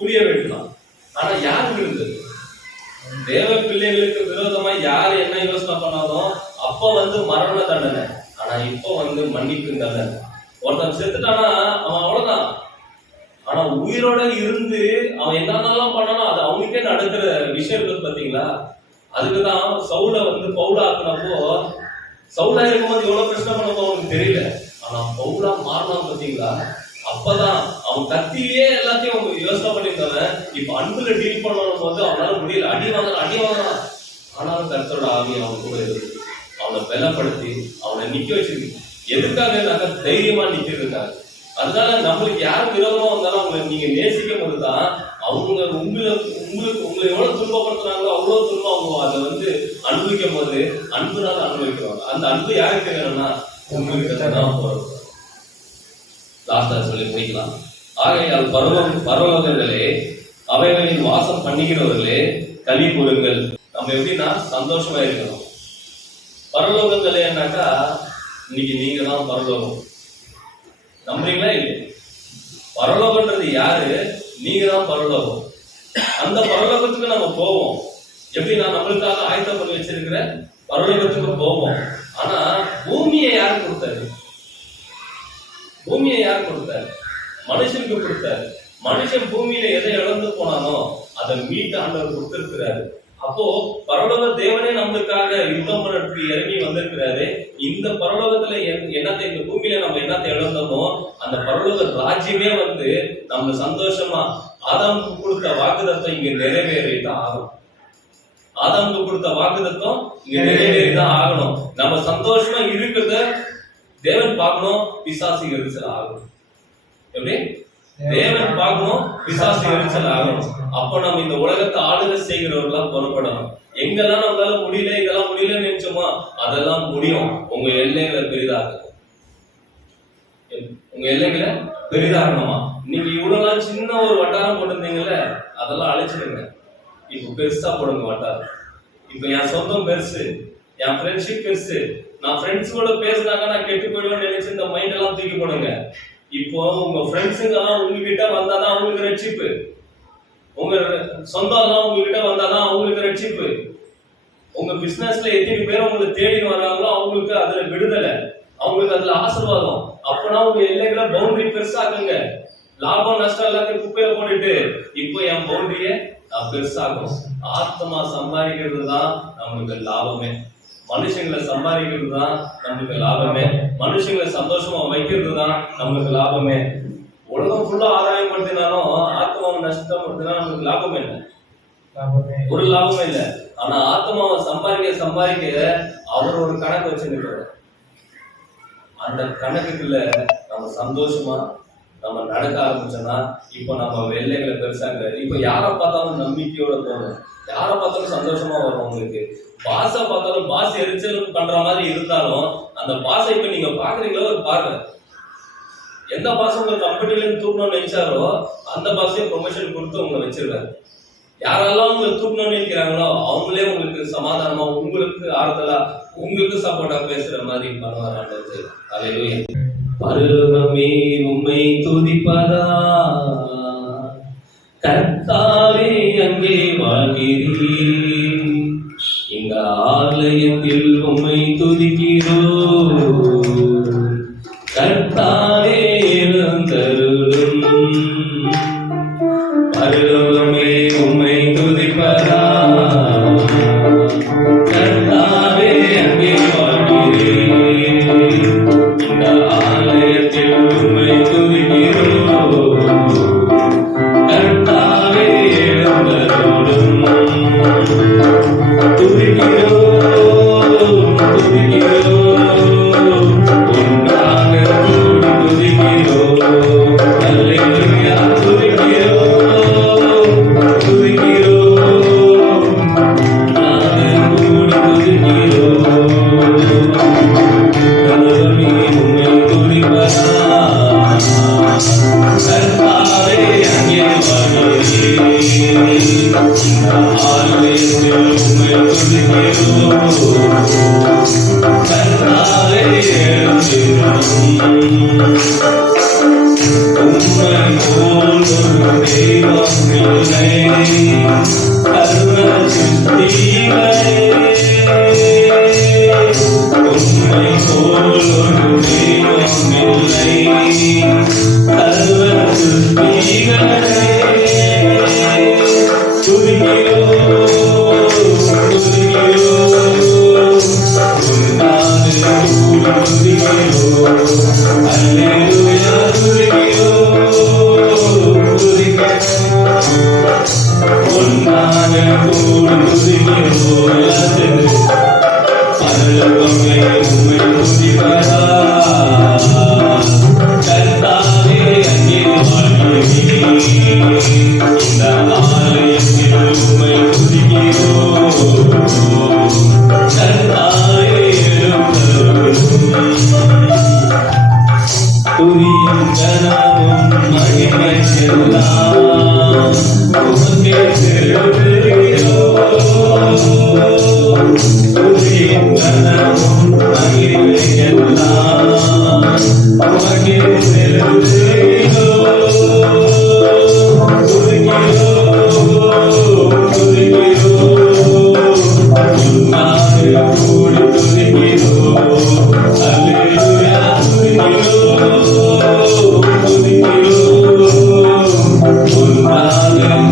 புரிய வேண்டாம். ஆனா யார் விழுந்தது? தேவ பிள்ளைகளுக்கு விரோதமா யாரு என்ன யோசனை பண்ணாலும் அப்ப மரண தண்டனை. ஆனா இப்ப மன்னிப்பு தண்டனை. ஒருத்தன் செத்துட்டானா அவன் அவ்வளவுதான். ஆனா உயிரோட இருந்து அவன் என்னென்னலாம் பண்ணானோ அது அவனுக்கே நடக்கிற விஷயம் இருக்கு பாத்தீங்களா? அதுக்குதான் சவுல பவுலா ஆக்குனப்போ, சவுலா இருக்கும்போது எவ்வளவு பிரச்சனை பண்ணப்போ அவனுக்கு தெரியல. ஆனா பவுலா மாறினான் பாத்தீங்களா? அப்பதான் அவன் கத்திலேயே எல்லாத்தையும் அவங்க யோசனை பண்ணியிருந்தவன் இப்ப அன்புல டீல் பண்ணணும் போது அவனால முடியல. அடி வாங்கலாம். ஆனாலும் கர்த்தரோட ஆவி அவன் கூட இருக்கு. அவனை பலப்படுத்தி அவனை நிக்க வச்சிருக்கு. எதுக்காக தைரியமா நிக்கிறதுக்காக. அதனால நம்மளுக்கு யார் விரோதமா வந்தாலும் அவங்களை நீங்க நேசிக்கும் போதுதான் அவங்க உங்களை எவ்வளவு துன்பப்படுத்துறாங்களோ அவ்வளவு துன்பம் அவங்க அதை அனுபவிக்கும் போது அன்புனால அனுபவிக்கிறாங்க. அந்த அன்பு யாருக்கு வேணும்னா உங்களுக்கு தான் போறோம். லாஸ்டா சொல்லி முடிக்கலாம். ஆகையால் பரலோகங்களே, அவைகளின் வாசம் பண்ணுகிறவர்களே களி கூறுங்கள். நம்ம எப்படின்னா சந்தோஷமா இருக்கணும். பரலோகங்களேனாக்கா இன்னைக்கு நீங்க தான் பரலோகம். நம்புறீங்களா இல்லை? பரலோகன்றது யாரு? நீங்க தான் பரலோகம். அந்த பரலோகத்துக்கு நம்ம போவோம். எப்படின்னா நம்மளுக்காக ஆயத்தம் பண்ணி வச்சிருக்கிற பரலோகத்துக்கு போவோம். ஆனா பூமியை யார் கொடுத்தாரு? பூமியை யார் கொடுத்தாரு? மனுஷனுக்கு கொடுத்தாரு. மனுஷன் பூமியில எதை இழந்து போனானோ அதை மீட்டு ஆண்டவர் கொடுத்திருக்கிறாரு. அப்போ பரலோக தேவனே நம்மளுக்காக யுத்தம் பண்ணி இறங்கி வந்திருக்கிறாரு. இந்த பரலோகத்துல என்னத்தை, இந்த பூமியில நம்ம என்னத்தை இழந்தோமோ அந்த பரலோக ராஜ்யமே நம்ம சந்தோஷமா ஆதாமுக்கு கொடுத்த வாக்குதத்தம் இங்க நிறைவேறிதான் ஆகணும். ஆதாமுக்கு கொடுத்த வாக்குதத்தம் இங்க நிறைவேறிதான் ஆகணும். நம்ம சந்தோஷமா இருக்கிறத தேவன் பார்க்கணும், பிசாசு எரிச்சல் ஆகணும். எப்படி? தேவன் பார்க்கணும், பிசாசு எரிச்சல் ஆகணும். அப்ப நம்ம இந்த உலகத்தை ஆளுகை செய்கிறவர்களா புறப்படணும். எங்கெல்லாம் நம்மளால முடியல, இதெல்லாம் முடியலன்னு நினைச்சோமா, அதெல்லாம் முடியும். உங்க எல்லைகளை பெரிதாக்குங்க. உங்க எல்லைகளை பெரிதாகணுமா? நீங்க இவ்வளவு சின்ன ஒரு வட்டாரம் போட்டிருந்தீங்கல்ல, அதெல்லாம் அழைச்சிடுங்க. இப்ப பெருசா போடுங்க வட்டாரம். இப்ப என் சொந்தம் பெருசு, என் ஃப்ரெண்ட்ஷிப் பெருசு, நான் ஃப்ரெண்ட்ஸ் கூட பேசினாங்க நான் கெட்டு போயிடுவேன்னு நினைச்சு இந்த மைண்ட் எல்லாம் தூக்கி போடுங்க. இப்போ உங்க ஃப்ரெண்ட்ஸுங்க எல்லாம் உங்ககிட்ட வந்தாதான் அவங்களுக்கு ரட்சிப்பு. உங்க சொந்தம் எல்லாம் உங்ககிட்ட வந்தாதான் அவங்களுக்கு ரட்சிப்பு. உங்க பிசினஸ்ல எத்தனை பேர் உங்களுக்கு தேடி வராங்களோ அவங்களுக்கு அதுல விடுதலை, அவங்களுக்கு அதுல ஆசீர்வாதம். அப்பனா உங்க எல்லைகளை பவுண்டரி பெருசாக்குங்க. லாபம் நஷ்டம் எல்லாத்தையும் குப்பையில போட்டுட்டு இப்போ என் பவுண்டரிய பெருசாகும். ஆத்மா சம்பாதிக்கிறது தான் நம்மளுக்கு லாபமே. மனுஷங்களை சம்பாதிக்கிறது தான் நம்மளுக்கு லாபமே. மனுஷங்களை சந்தோஷமா வைக்கிறது தான் நம்மளுக்கு லாபமே. உலகம் ஃபுல்லா ஆதாயம் படுத்தினாலும் ஆத்மாவை நஷ்டப்படுத்தினா நம்மளுக்கு லாபம் என்ன? ஒரு லாபமே இல்லை. ஆனா ஆத்மாவை சம்பாதிக்க அவர் ஒரு கணக்கு வச்சுருக்கிறார். அந்த கணக்குக்குள்ள நம்ம சந்தோஷமா நம்ம நடக்க ஆரம்பிச்சோம்னா இப்ப நம்ம எல்லைகளை பெருசாக்குறாரு. இப்ப யாரை பார்த்தாலும் நம்பிக்கையோட போகணும், யாரை பார்த்தாலும் சந்தோஷமா வரும். உங்களுக்கு பாசை பார்த்தாலும் பாஸ் எரிச்சல் பண்ற மாதிரி இருந்தாலும் அந்த பாசை இப்ப நீங்க பாக்குறீங்களோ ஒரு பார்வை. எந்த பாசம் உங்க கம்பெனில இருந்து தூக்கணும்னு நினைச்சாரோ அந்த பாசையை ப்ரொமோஷன் கொடுத்து உங்களை வச்சிருக்காரு. யாரெல்லாம் உங்களை தூக்கணும்னு நினைக்கிறாங்களோ அவங்களே உங்களுக்கு சமாதானமா, உங்களுக்கு ஆறுதலா, உங்களுக்கு சப்போர்ட்டா பேசுற மாதிரி பண்ணுவாரான்றது. அல்லேலூயா. பரலோகமே உம்மை துதிப்பதா, கர்த்தாவே அங்கே வாழ்கிறீர். இந்த ஆலயத்தில் உம்மை துதிக்கிறோம். கர்த்தாவே எழுந்தருளும். பரலோகமே உம்மை துதிப்பதா, கர்த்தாவே அங்கே வாழ்கிறீர். இந்த ஆலயத்தில் உம்மை துதிக்கிறோம். கர்த்தாவே எழுந்தருளும். துதிக்கிறோம், துதிக்கிறோம், உன்னாக கூடி துதிக்கிறோம். அல்லேலூயா. துதிக்கிறோம், துதிக்கிறோம், உன்னாக கூடி துதிக்கிறோம். பரலோகமே உம்மை துதிப்பதா, கர்த்தாவே அங்கே வாழ்கிறீர். ஆலயத்தில் உம்மை துதிக்கிறோம். கர்த்தாவே எழுந்தருளும். உம்மை போல் ஒரு தெய்வம் இல்லை, சர்வ சிருஷ்டிகளே. உம்மை போல் ஒரு தெய்வம் இல்லை, சர்வ சிருஷ்டிகளே. துதிக்கிறோம், துதிக்கிறோம், உன்னாக கூடி துதிக்கிறோம். அல்லேலூயா. துதிக்கிறோம், துதிக்கிறோம், உன்னாக கூடி துதிக்கிறோம். பரலோகமே உம்மை துதிப்பதா, கர்த்தாவே அங்கே வாழ்கிறீர். இந்த ஆலயத்தில் உம்மை துதிக்கிறோம். கர்த்தாவே எழுந்தருளும். துதியும் கனமும் மகிமைக்கெல்லாம் உமக்கே செலுத்துகிறோம். துதியும் கனமும் மகிமைக்கெல்லாம் உமக்கே செலுத்துகிறோம். துதிக்கிறோம், துதிக்கிறோம், உன்னாக கூடி துதிக்கிறோம். அல்லேலூயா. துதிக்கிறோம், துதிக்கிறோம், உன்னாக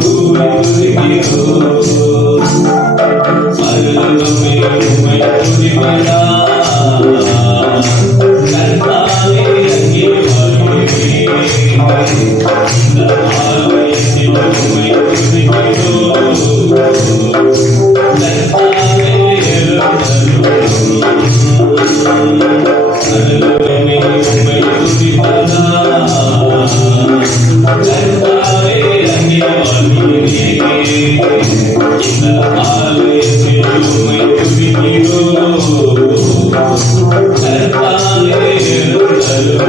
கூடி துதிக்கிறோம். பரலோகமே உம்மை துதிப்பதா, கர்த்தாவே அங்கே வாழ்கிறீர். இந்த ஆலயத்தில் உம்மை துதிக்கிறோம். கர்த்தாவே எழுந்தருளும். பரலோகமே உம்மை துதிப்பதா, கர்த்தாவே அங்கே வாழ்கிறீர். இந்த ஆலயத்தில் கர்த்தாவே எழுந்தருளும்.